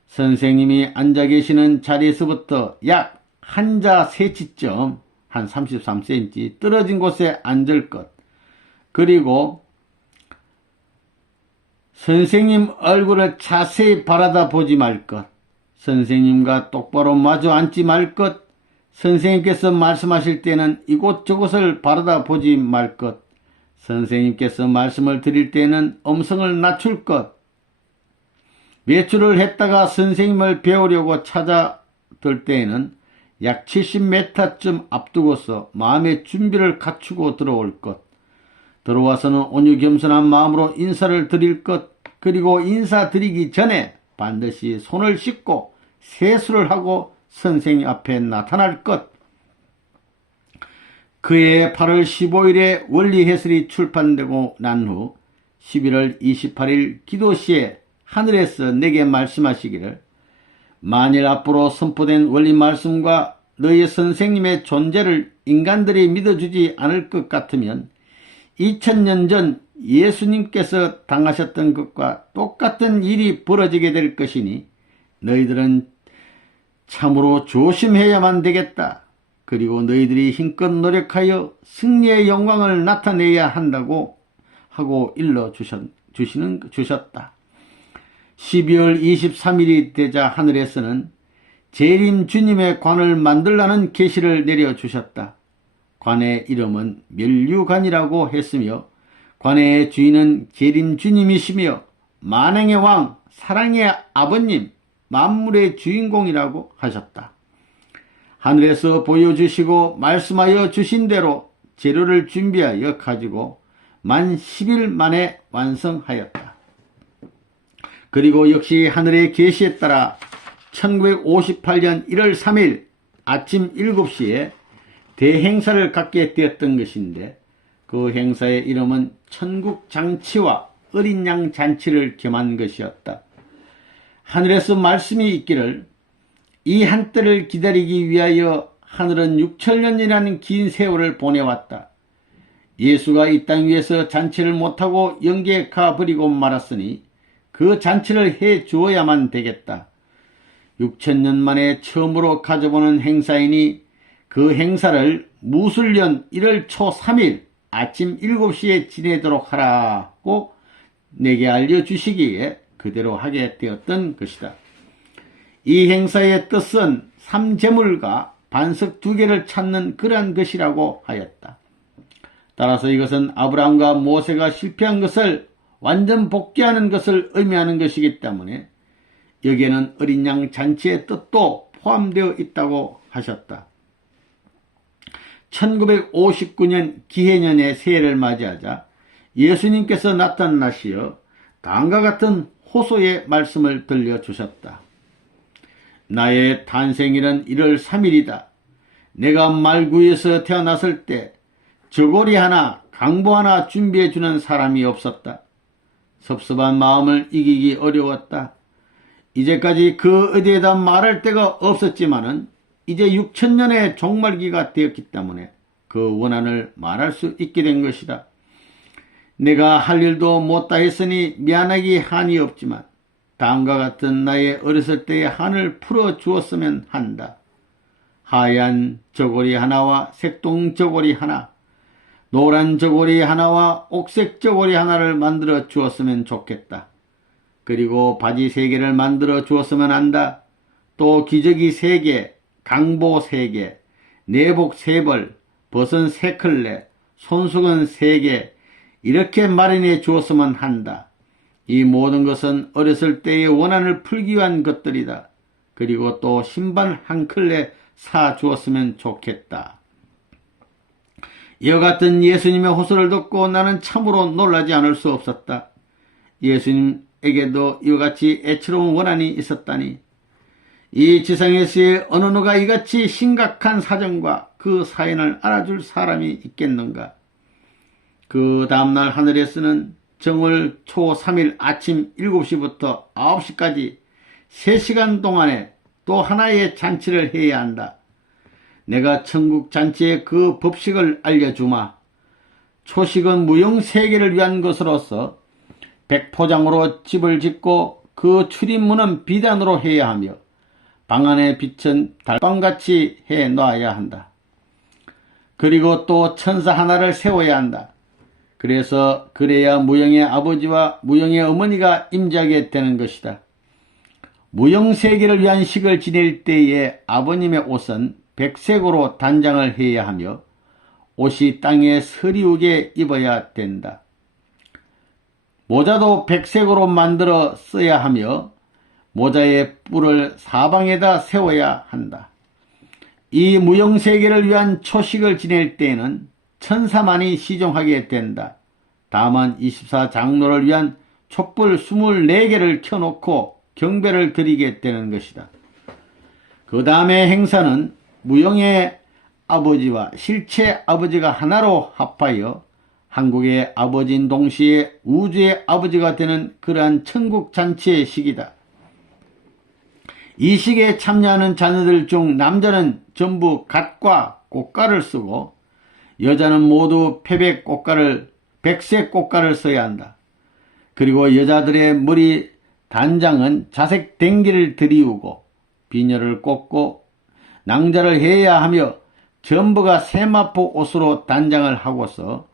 선생님이 앉아 계시는 자리에서부터 약 한자 세치쯤 한 33cm 떨어진 곳에 앉을 것. 그리고 선생님 얼굴을 자세히 바라다 보지 말 것. 선생님과 똑바로 마주 앉지 말 것. 선생님께서 말씀하실 때는 이곳저곳을 바라다 보지 말 것. 선생님께서 말씀을 드릴 때는 음성을 낮출 것. 외출을 했다가 선생님을 배우려고 찾아들 때에는 약 70m쯤 앞두고서 마음의 준비를 갖추고 들어올 것. 들어와서는 온유겸손한 마음으로 인사를 드릴 것. 그리고 인사드리기 전에 반드시 손을 씻고 세수를 하고 선생님 앞에 나타날 것. 그해 8월 15일에 원리 해설이 출판되고 난 후 11월 28일 기도시에 하늘에서 내게 말씀하시기를 만일 앞으로 선포된 원리 말씀과 너희 선생님의 존재를 인간들이 믿어주지 않을 것 같으면 2000년 전 예수님께서 당하셨던 것과 똑같은 일이 벌어지게 될 것이니 너희들은 참으로 조심해야만 되겠다. 그리고 너희들이 힘껏 노력하여 승리의 영광을 나타내야 한다고 하고 주셨다. 12월 23일이 되자 하늘에서는 재림 주님의 관을 만들라는 계시를 내려주셨다. 관의 이름은 멸류관이라고 했으며 관의 주인은 재림 주님이시며 만행의 왕, 사랑의 아버님, 만물의 주인공이라고 하셨다. 하늘에서 보여주시고 말씀하여 주신 대로 재료를 준비하여 가지고 만 10일 만에 완성하였다. 그리고 역시 하늘의 계시에 따라 1958년 1월 3일 아침 7시에 대행사를 갖게 되었던 것인데 그 행사의 이름은 천국장치와 어린 양 잔치를 겸한 것이었다. 하늘에서 말씀이 있기를 이 한때를 기다리기 위하여 하늘은 6000년이라는 긴 세월을 보내왔다. 예수가 이 땅 위에서 잔치를 못하고 영계에 가버리고 말았으니 그 잔치를 해 주어야만 되겠다. 6000년 만에 처음으로 가져보는 행사이니 그 행사를 무술년 1월 초 3일 아침 7시에 지내도록 하라고 내게 알려주시기에 그대로 하게 되었던 것이다. 이 행사의 뜻은 삼재물과 반석 2개를 찾는 그러한 것이라고 하였다. 따라서 이것은 아브라함과 모세가 실패한 것을 완전 복귀하는 것을 의미하는 것이기 때문에 여기에는 어린 양 잔치의 뜻도 포함되어 있다고 하셨다. 1959년 기해년의 새해를 맞이하자 예수님께서 나타나시어 다음과 같은 호소의 말씀을 들려주셨다. 나의 탄생일은 1월 3일이다. 내가 말구에서 태어났을 때 저고리 하나, 강보 하나 준비해주는 사람이 없었다. 섭섭한 마음을 이기기 어려웠다. 이제까지 그 어디에다 말할 데가 없었지만은 이제 6000년의 종말기가 되었기 때문에 그 원한을 말할 수 있게 된 것이다. 내가 할 일도 못다 했으니 미안하기 한이 없지만 다음과 같은 나의 어렸을 때의 한을 풀어 주었으면 한다. 하얀 저고리 하나와 색동 저고리 하나, 노란 저고리 하나와 옥색 저고리 하나를 만들어 주었으면 좋겠다. 그리고 바지 3개를 만들어 주었으면 한다. 또 기저귀 3개, 강보 3개, 내복 3벌, 버선 3컬레, 손수건 3개 이렇게 마련해 주었으면 한다. 이 모든 것은 어렸을 때의 원한을 풀기 위한 것들이다. 그리고 또 신발 1컬레 사 주었으면 좋겠다. 이와 같은 예수님의 호소를 듣고 나는 참으로 놀라지 않을 수 없었다. 예수님에게도 이와 같이 애처로운 원한이 있었다니. 이 지상에서의 어느 누가 이같이 심각한 사정과 그 사연을 알아줄 사람이 있겠는가. 그 다음날 하늘에서는 정월 초 3일 아침 7시부터 9시까지 3시간 동안에 또 하나의 잔치를 해야 한다. 내가 천국 잔치의 그 법식을 알려주마. 초식은 무용세계를 위한 것으로서 백포장으로 집을 짓고 그 출입문은 비단으로 해야 하며 방 안의 빛은 달방같이 해 놔야 한다. 그리고 또 천사 하나를 세워야 한다. 그래야 무용의 아버지와 무용의 어머니가 임재하게 되는 것이다. 무용세계를 위한 식을 지낼 때에 아버님의 옷은 백색으로 단장을 해야 하며 옷이 땅에 서리우게 입어야 된다. 모자도 백색으로 만들어 써야 하며 모자의 뿔을 사방에다 세워야 한다. 이 무용세계를 위한 초식을 지낼 때에는 천사만이 시종하게 된다. 다만 24장로를 위한 촛불 24개를 켜놓고 경배를 드리게 되는 것이다. 그 다음에 행사는 무용의 아버지와 실체 아버지가 하나로 합하여 한국의 아버지인 동시에 우주의 아버지가 되는 그러한 천국 잔치의 시기다. 이 시기에 참여하는 자녀들 중 남자는 전부 갓과 꽃가를 쓰고 여자는 모두 백색 꽃가를 써야 한다. 그리고 여자들의 머리 단장은 자색 댕기를 들이우고 비녀를 꽂고 낭자를 해야 하며 전부가 세마포 옷으로 단장을 하고서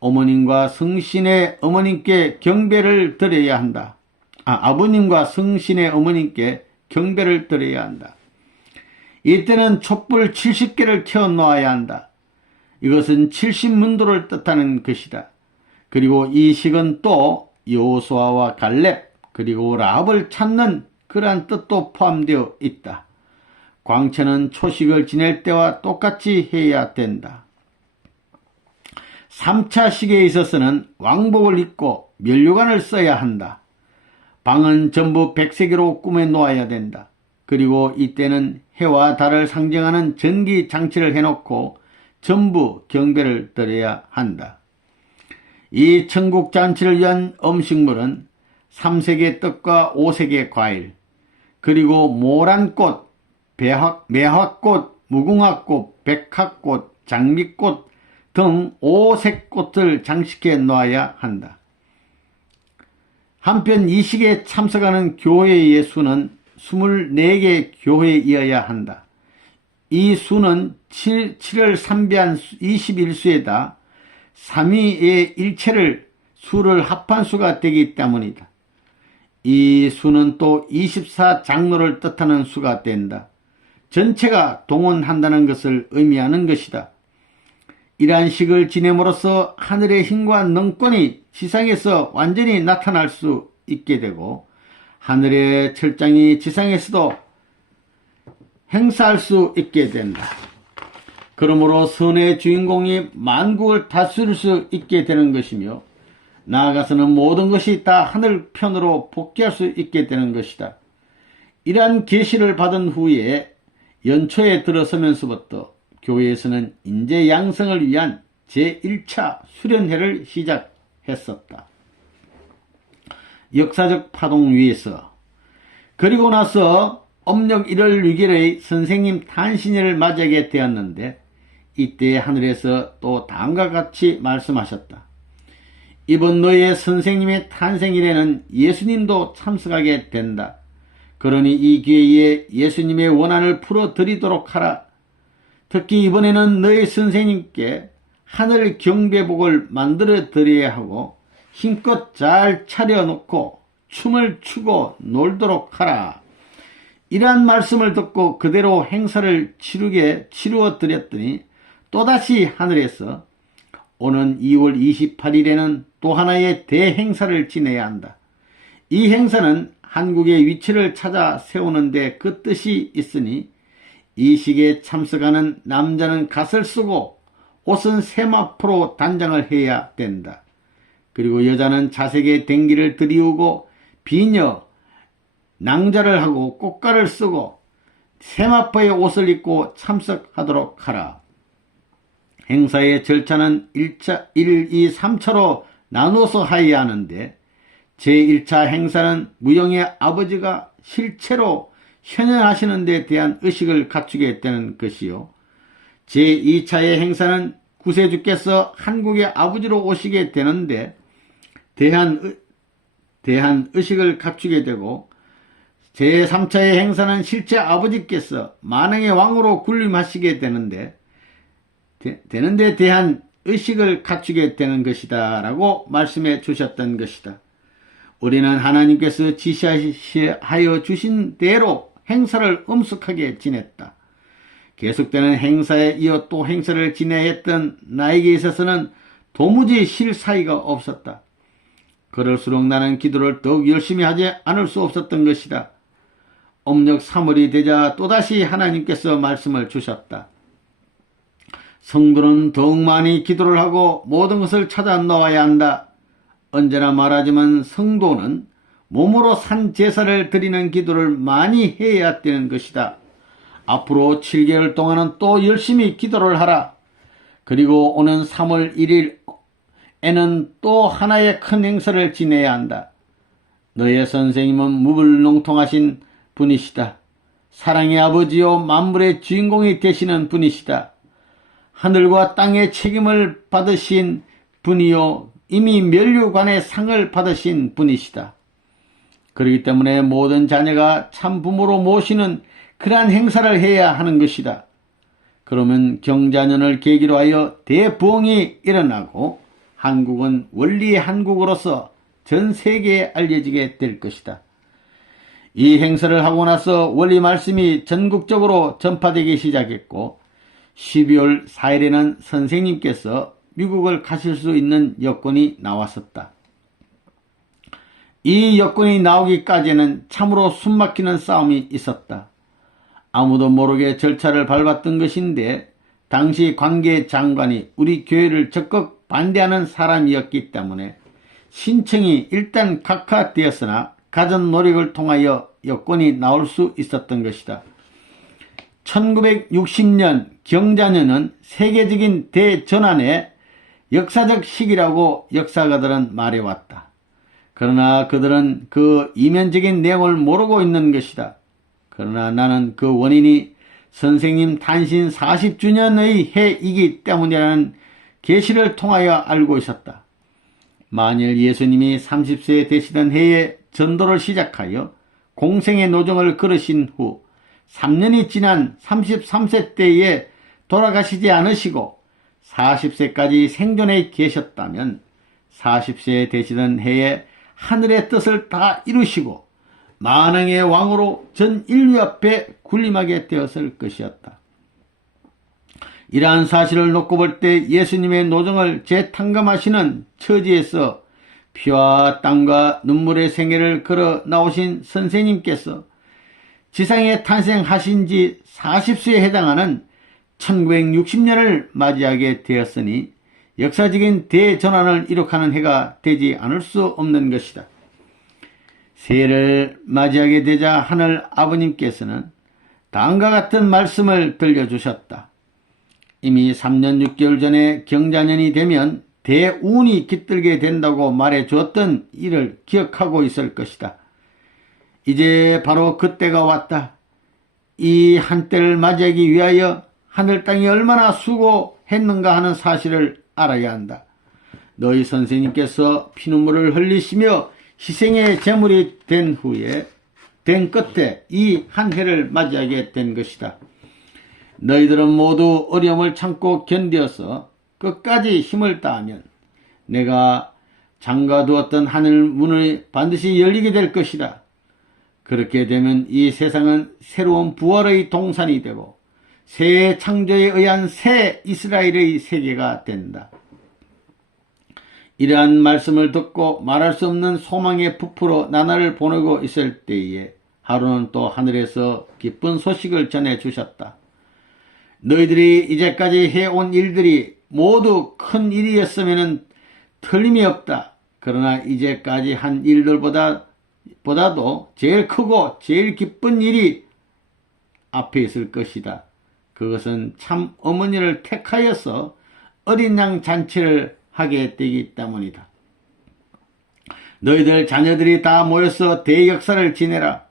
어머님과 성신의 어머님께 경배를 드려야 한다. 아버님과 성신의 어머님께 경배를 드려야 한다. 이때는 촛불 70개를 켜놓아야 한다. 이것은 70문도를 뜻하는 것이다. 그리고 이 식은 또 여호수아와 갈렙 그리고 라합을 찾는 그러한 뜻도 포함되어 있다. 광채는 초식을 지낼 때와 똑같이 해야 된다. 3차 식에 있어서는 왕복을 입고 면류관을 써야 한다. 방은 전부 백색으로 꾸며 놓아야 된다. 그리고 이때는 해와 달을 상징하는 전기 장치를 해놓고 전부 경배를 드려야 한다. 이 천국 잔치를 위한 음식물은 3색의 떡과 5색의 과일, 그리고 모란꽃, 매화꽃, 무궁화꽃, 백화꽃, 장미꽃 등 5색 꽃을 장식해 놓아야 한다. 한편 이 식에 참석하는 교회의 수는 24개 교회이어야 한다. 이 수는 7을 삼배한 21수에다 3위의 일체를 수를 합한 수가 되기 때문이다. 이 수는 또 24장로를 뜻하는 수가 된다. 전체가 동원한다는 것을 의미하는 것이다. 이러한 식을 지냄으로써 하늘의 힘과 능권이 지상에서 완전히 나타날 수 있게 되고 하늘의 철장이 지상에서도 행사할 수 있게 된다. 그러므로 선의 주인공이 만국을 다스릴 수 있게 되는 것이며 나아가서는 모든 것이 다 하늘 편으로 복귀할 수 있게 되는 것이다. 이러한 계시를 받은 후에 연초에 들어서면서부터 교회에서는 인재 양성을 위한 제1차 수련회를 시작했었다. 역사적 파동 위에서 그리고 나서 음력 1월 6일의 선생님 탄신일을 맞이하게 되었는데 이때 하늘에서 또 다음과 같이 말씀하셨다. 이번 너의 선생님의 탄생일에는 예수님도 참석하게 된다. 그러니 이 기회에 예수님의 원한을 풀어드리도록 하라. 특히 이번에는 너의 선생님께 하늘 경배복을 만들어 드려야 하고 힘껏 잘 차려놓고 춤을 추고 놀도록 하라. 이러한 말씀을 듣고 그대로 행사를 치루어 드렸더니 또다시 하늘에서 오는 2월 28일에는 또 하나의 대행사를 지내야 한다. 이 행사는 한국의 위치를 찾아 세우는 데 그 뜻이 있으니 이 식에 참석하는 남자는 갓을 쓰고 옷은 세마포로 단장을 해야 된다. 그리고 여자는 자색의 댕기를 들이우고 비녀, 낭자를 하고 꽃가를 쓰고 세마포의 옷을 입고 참석하도록 하라. 행사의 절차는 1차, 1, 2, 3차로 나누어서 하여야 하는데 제1차 행사는 무용의 아버지가 실체로 현현하시는 데 대한 의식을 갖추게 되는 것이요. 제2차의 행사는 구세주께서 한국의 아버지로 오시게 되는데 대한 의식을 갖추게 되고 제3차의 행사는 실제 아버지께서 만왕의 왕으로 군림하시게 되는데 대한 의식을 갖추게 되는 것이다 라고 말씀해 주셨던 것이다. 우리는 하나님께서 지시하여 주신 대로 행사를 엄숙하게 지냈다. 계속되는 행사에 이어 또 행사를 지내야 했던 나에게 있어서는 도무지 쉴 사이가 없었다. 그럴수록 나는 기도를 더욱 열심히 하지 않을 수 없었던 것이다. 음력 3월이 되자 또다시 하나님께서 말씀을 주셨다. 성도는 더욱 많이 기도를 하고 모든 것을 찾아 넣어야 한다. 언제나 말하지만 성도는 몸으로 산 제사를 드리는 기도를 많이 해야 되는 것이다. 앞으로 7개월 동안은 또 열심히 기도를 하라. 그리고 오는 3월 1일에는 또 하나의 큰 행사를 지내야 한다. 너의 선생님은 무불농통하신 분이시다. 사랑의 아버지요 만물의 주인공이 되시는 분이시다. 하늘과 땅의 책임을 받으신 분이요 이미 면류관의 상을 받으신 분이시다. 그렇기 때문에 모든 자녀가 참 부모로 모시는 그러한 행사를 해야 하는 것이다. 그러면 경자년을 계기로 하여 대부흥이 일어나고 한국은 원리의 한국으로서 전 세계에 알려지게 될 것이다. 이 행사를 하고 나서 원리 말씀이 전국적으로 전파되기 시작했고 12월 4일에는 선생님께서 미국을 가실 수 있는 여권이 나왔었다. 이 여권이 나오기까지는 참으로 숨막히는 싸움이 있었다. 아무도 모르게 절차를 밟았던 것인데 당시 관계장관이 우리 교회를 적극 반대하는 사람이었기 때문에 신청이 일단 각하되었으나 가전 노력을 통하여 여권이 나올 수 있었던 것이다. 1960년 경자년은 세계적인 대전환의 역사적 시기라고 역사가들은 말해왔다. 그러나 그들은 그 이면적인 내용을 모르고 있는 것이다. 그러나 나는 그 원인이 선생님 탄신 40주년의 해이기 때문이라는 계시를 통하여 알고 있었다. 만일 예수님이 30세 되시던 해에 전도를 시작하여 공생의 노정을 걸으신 후 3년이 지난 33세 때에 돌아가시지 않으시고 40세까지 생존해 계셨다면 40세 되시던 해에 하늘의 뜻을 다 이루시고 만왕의 왕으로 전 인류 앞에 군림하게 되었을 것이었다. 이러한 사실을 놓고 볼 때 예수님의 노정을 재탕감하시는 처지에서 피와 땀과 눈물의 생애를 걸어 나오신 선생님께서 지상에 탄생하신 지 40세에 해당하는 1960년을 맞이하게 되었으니 역사적인 대전환을 이룩하는 해가 되지 않을 수 없는 것이다. 새해를 맞이하게 되자 하늘 아버님께서는 다음과 같은 말씀을 들려주셨다. 이미 3년 6개월 전에 경자년이 되면 대운이 깃들게 된다고 말해 주었던 일을 기억하고 있을 것이다. 이제 바로 그때가 왔다. 이 한때를 맞이하기 위하여 하늘 땅이 얼마나 수고했는가 하는 사실을 알아야 한다. 너희 선생님께서 피눈물을 흘리시며 희생의 제물이 된 끝에 이 한 해를 맞이하게 된 것이다. 너희들은 모두 어려움을 참고 견디어서 끝까지 힘을 다하면 내가 잠가두었던 하늘 문이 반드시 열리게 될 것이다. 그렇게 되면 이 세상은 새로운 부활의 동산이 되고 새 창조에 의한 새 이스라엘의 세계가 된다. 이러한 말씀을 듣고 말할 수 없는 소망의 부풀어 나날을 보내고 있을 때에 하루는 또 하늘에서 기쁜 소식을 전해 주셨다. 너희들이 이제까지 해온 일들이 모두 큰 일이었으면 틀림이 없다. 그러나 이제까지 한 일들보다도 제일 크고 제일 기쁜 일이 앞에 있을 것이다. 그것은 참 어머니를 택하여서 어린 양 잔치를 하게 되기 때문이다. 너희들 자녀들이 다 모여서 대역사를 지내라.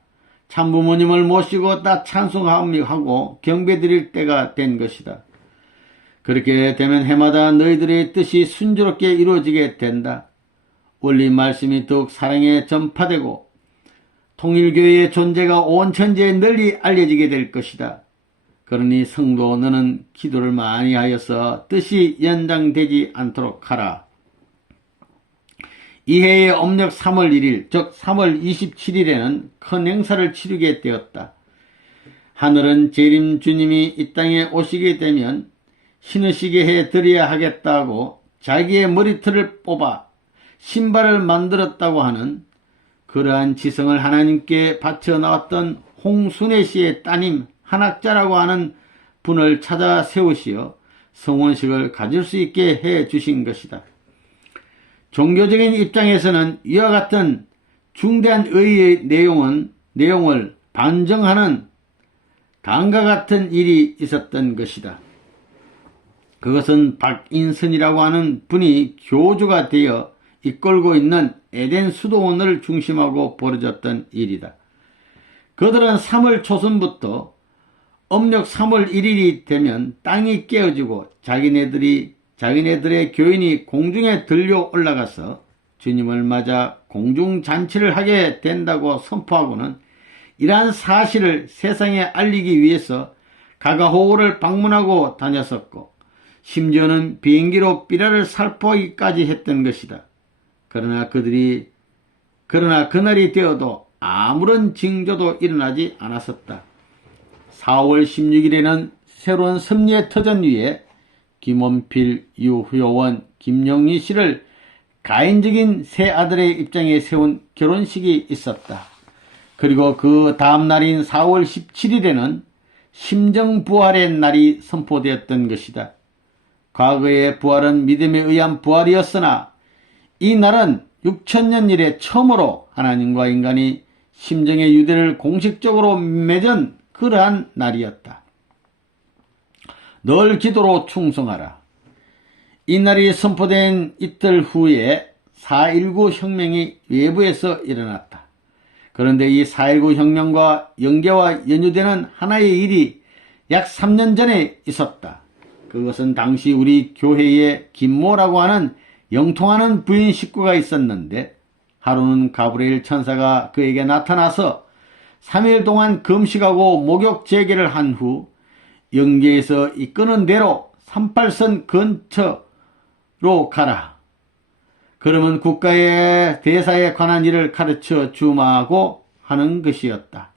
참부모님을 모시고 다 찬송하고 경배드릴 때가 된 것이다. 그렇게 되면 해마다 너희들의 뜻이 순조롭게 이루어지게 된다. 원리 말씀이 더욱 사랑에 전파되고 통일교회의 존재가 온 천지에 널리 알려지게 될 것이다. 그러니 성도 너는 기도를 많이 하여서 뜻이 연장되지 않도록 하라. 이해의 음력 3월 1일, 즉 3월 27일에는 큰 행사를 치르게 되었다. 하늘은 재림 주님이 이 땅에 오시게 되면 신으시게 해 드려야 하겠다고 자기의 머리털을 뽑아 신발을 만들었다고 하는 그러한 지성을 하나님께 바쳐 나왔던 홍순애 씨의 따님 한학자라고 하는 분을 찾아 세우시어 성원식을 가질 수 있게 해 주신 것이다. 종교적인 입장에서는 이와 같은 중대한 의의 내용을 반정하는 다음과 같은 일이 있었던 것이다. 그것은 박인선이라고 하는 분이 교주가 되어 이끌고 있는 에덴 수도원을 중심하고 벌어졌던 일이다. 그들은 3월 초순부터 음력 3월 1일이 되면 땅이 깨어지고 자기네들의 교인이 공중에 들려 올라가서 주님을 맞아 공중잔치를 하게 된다고 선포하고는 이러한 사실을 세상에 알리기 위해서 가가호우를 방문하고 다녔었고 심지어는 비행기로 삐라를 살포하기까지 했던 것이다. 그러나 그날이 되어도 아무런 징조도 일어나지 않았었다. 4월 16일에는 새로운 섭리의 터전 위에 김원필, 유효원, 김영희 씨를 가인적인 새 아들의 입장에 세운 결혼식이 있었다. 그리고 그 다음 날인 4월 17일에는 심정부활의 날이 선포되었던 것이다. 과거의 부활은 믿음에 의한 부활이었으나 이 날은 6천년 이래 처음으로 하나님과 인간이 심정의 유대를 공식적으로 맺은 그러한 날이었다. 늘 기도로 충성하라. 이 날이 선포된 이틀 후에 4.19 혁명이 외부에서 일어났다. 그런데 이 4.19 혁명과 연계와 연유되는 하나의 일이 약 3년 전에 있었다. 그것은 당시 우리 교회에 김모라고 하는 영통하는 부인 식구가 있었는데 하루는 가브리엘 천사가 그에게 나타나서 3일 동안 금식하고 목욕 재개를 한 후 영계에서 이끄는 대로 38선 근처로 가라. 그러면 국가의 대사에 관한 일을 가르쳐 주마고 하는 것이었다.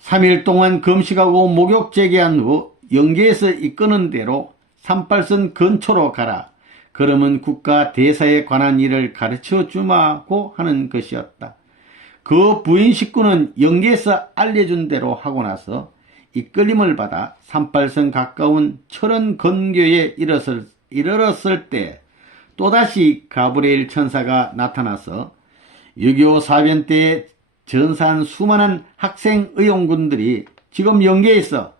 3일 동안 금식하고 목욕 재개한 후 영계에서 이끄는 대로 38선 근처로 가라. 그러면 국가 대사에 관한 일을 가르쳐 주마고 하는 것이었다. 그 부인 식구는 영계에서 알려준 대로 하고 나서 이끌림을 받아 38선 가까운 철원 근교에 이르렀을 때 또다시 가브리엘 천사가 나타나서 6.25 사변 때 전사한 수많은 학생 의용군들이 지금 영계에서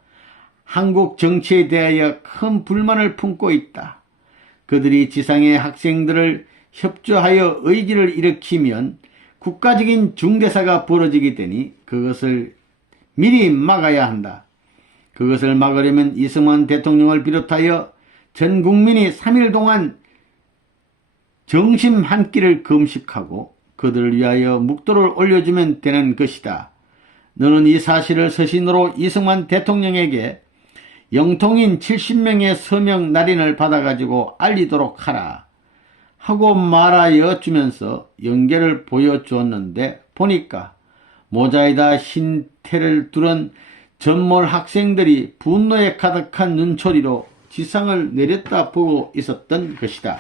한국 정치에 대하여 큰 불만을 품고 있다. 그들이 지상의 학생들을 협조하여 의기를 일으키면 국가적인 중대사가 벌어지게 되니 그것을 미리 막아야 한다. 그것을 막으려면 이승만 대통령을 비롯하여 전 국민이 3일 동안 정심 한 끼를 금식하고 그들을 위하여 묵도를 올려주면 되는 것이다. 너는 이 사실을 서신으로 이승만 대통령에게 영통인 70명의 서명 날인을 받아가지고 알리도록 하라 하고 말하여 주면서 연계를 보여주었는데 보니까 모자에다 흰 테를 두른 전몰 학생들이 분노에 가득한 눈초리로 지상을 내렸다 보고 있었던 것이다.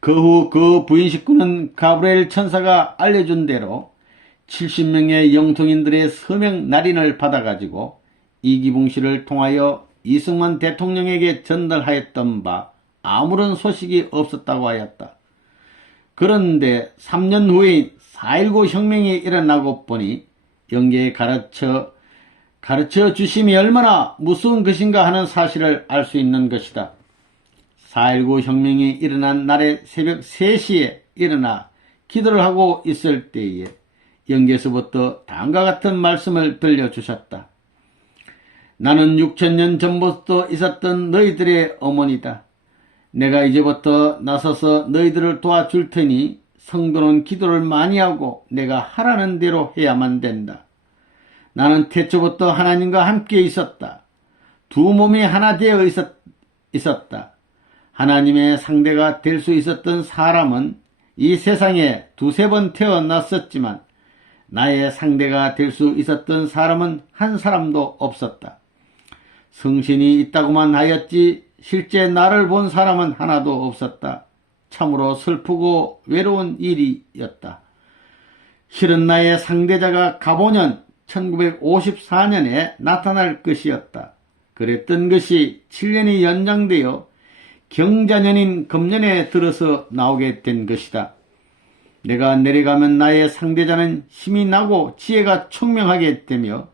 그 후 그 부인 식구는 가브리엘 천사가 알려준 대로 70명의 영통인들의 서명 날인을 받아가지고 이기붕 씨를 통하여 이승만 대통령에게 전달하였던 바 아무런 소식이 없었다고 하였다. 그런데 3년 후인 4.19 혁명이 일어나고 보니 영계에 가르쳐 주심이 얼마나 무서운 것인가 하는 사실을 알 수 있는 것이다. 4.19 혁명이 일어난 날의 새벽 3시에 일어나 기도를 하고 있을 때에 영계에서부터 다음과 같은 말씀을 들려주셨다. 나는 6,000년 전부터 있었던 너희들의 어머니다. 내가 이제부터 나서서 너희들을 도와줄 테니 성도는 기도를 많이 하고 내가 하라는 대로 해야만 된다. 나는 태초부터 하나님과 함께 있었다. 두 몸이 하나 되어 있었다. 하나님의 상대가 될 수 있었던 사람은 이 세상에 2-3번 태어났었지만 나의 상대가 될 수 있었던 사람은 한 사람도 없었다. 성신이 있다고만 하였지 실제 나를 본 사람은 하나도 없었다. 참으로 슬프고 외로운 일이었다. 실은 나의 상대자가 가보년 1954년에 나타날 것이었다. 그랬던 것이 7년이 연장되어 경자년인 금년에 들어서 나오게 된 것이다. 내가 내려가면 나의 상대자는 힘이 나고 지혜가 총명하게 되며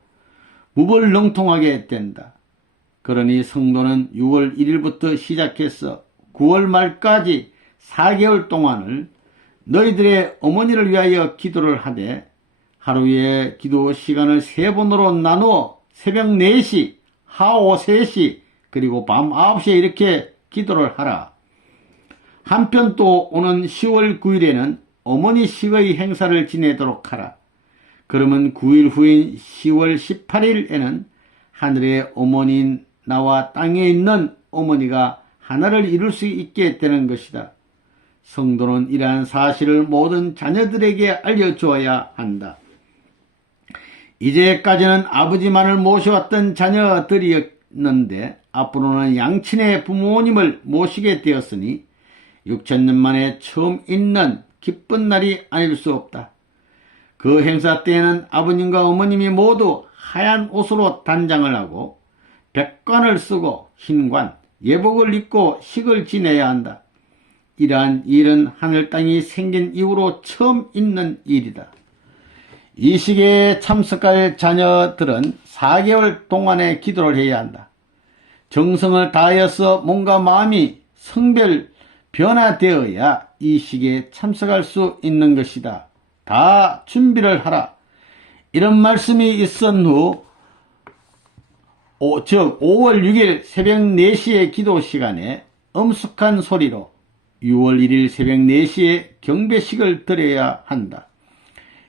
무벌능통하게 된다. 그러니 성도는 6월 1일부터 시작해서 9월 말까지 4개월 동안을 너희들의 어머니를 위하여 기도를 하되 하루에 기도 시간을 3번으로 나누어 새벽 4시, 하오 3시, 그리고 밤 9시에 이렇게 기도를 하라. 한편 또 오는 10월 9일에는 어머니식의 행사를 지내도록 하라. 그러면 9일 후인 10월 18일에는 하늘의 어머니인 나와 땅에 있는 어머니가 하나를 이룰 수 있게 되는 것이다. 성도는 이러한 사실을 모든 자녀들에게 알려주어야 한다. 이제까지는 아버지만을 모셔왔던 자녀들이었는데 앞으로는 양친의 부모님을 모시게 되었으니 6,000년 만에 처음 있는 기쁜 날이 아닐 수 없다. 그 행사 때에는 아버님과 어머님이 모두 하얀 옷으로 단장을 하고 백관을 쓰고 흰관, 예복을 입고 식을 지내야 한다. 이러한 일은 하늘 땅이 생긴 이후로 처음 있는 일이다. 이 시기에 참석할 자녀들은 4개월 동안의 기도를 해야 한다. 정성을 다하여서 몸과 마음이 성별 변화되어야 이 시기에 참석할 수 있는 것이다. 다 준비를 하라. 이런 말씀이 있은 후 즉 5월 6일 새벽 4시의 기도 시간에 엄숙한 소리로 6월 1일 새벽 4시에 경배식을 드려야 한다.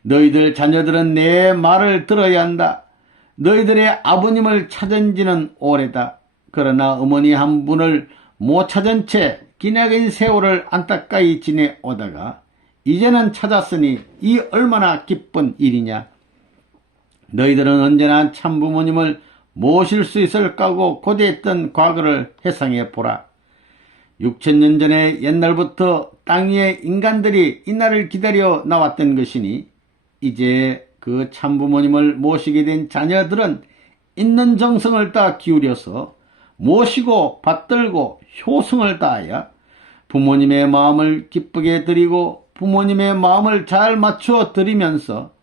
너희들 자녀들은 내 말을 들어야 한다. 너희들의 아버님을 찾은 지는 오래다. 그러나 어머니 한 분을 못 찾은 채 기나긴 세월을 안타까이 지내오다가 이제는 찾았으니 이 얼마나 기쁜 일이냐. 너희들은 언제나 참부모님을 모실 수 있을까 하고 고대했던 과거를 회상해 보라. 6,000년 전에 옛날부터 땅 위에 인간들이 이날을 기다려 나왔던 것이니 이제 그 참부모님을 모시게 된 자녀들은 있는 정성을 다 기울여서 모시고 받들고 효성을 다하여 부모님의 마음을 기쁘게 드리고 부모님의 마음을 잘 맞추어 드리면서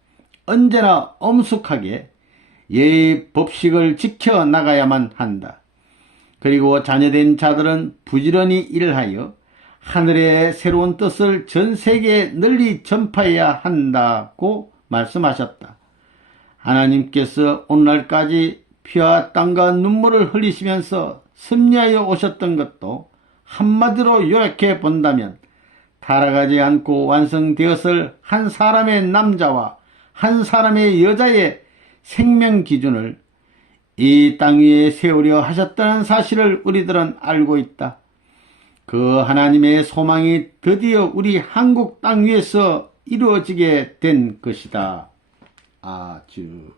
언제나 엄숙하게 예의 법식을 지켜 나가야만 한다. 그리고 자녀된 자들은 부지런히 일하여 하늘의 새로운 뜻을 전 세계에 널리 전파해야 한다고 말씀하셨다. 하나님께서 오늘날까지 피와 땀과 눈물을 흘리시면서 섭리하여 오셨던 것도 한마디로 요약해 본다면 타락하지 않고 완성되었을 한 사람의 남자와 한 사람의 여자의 생명 기준을 이 땅 위에 세우려 하셨다는 사실을 우리들은 알고 있다. 그 하나님의 소망이 드디어 우리 한국 땅 위에서 이루어지게 된 것이다. 아주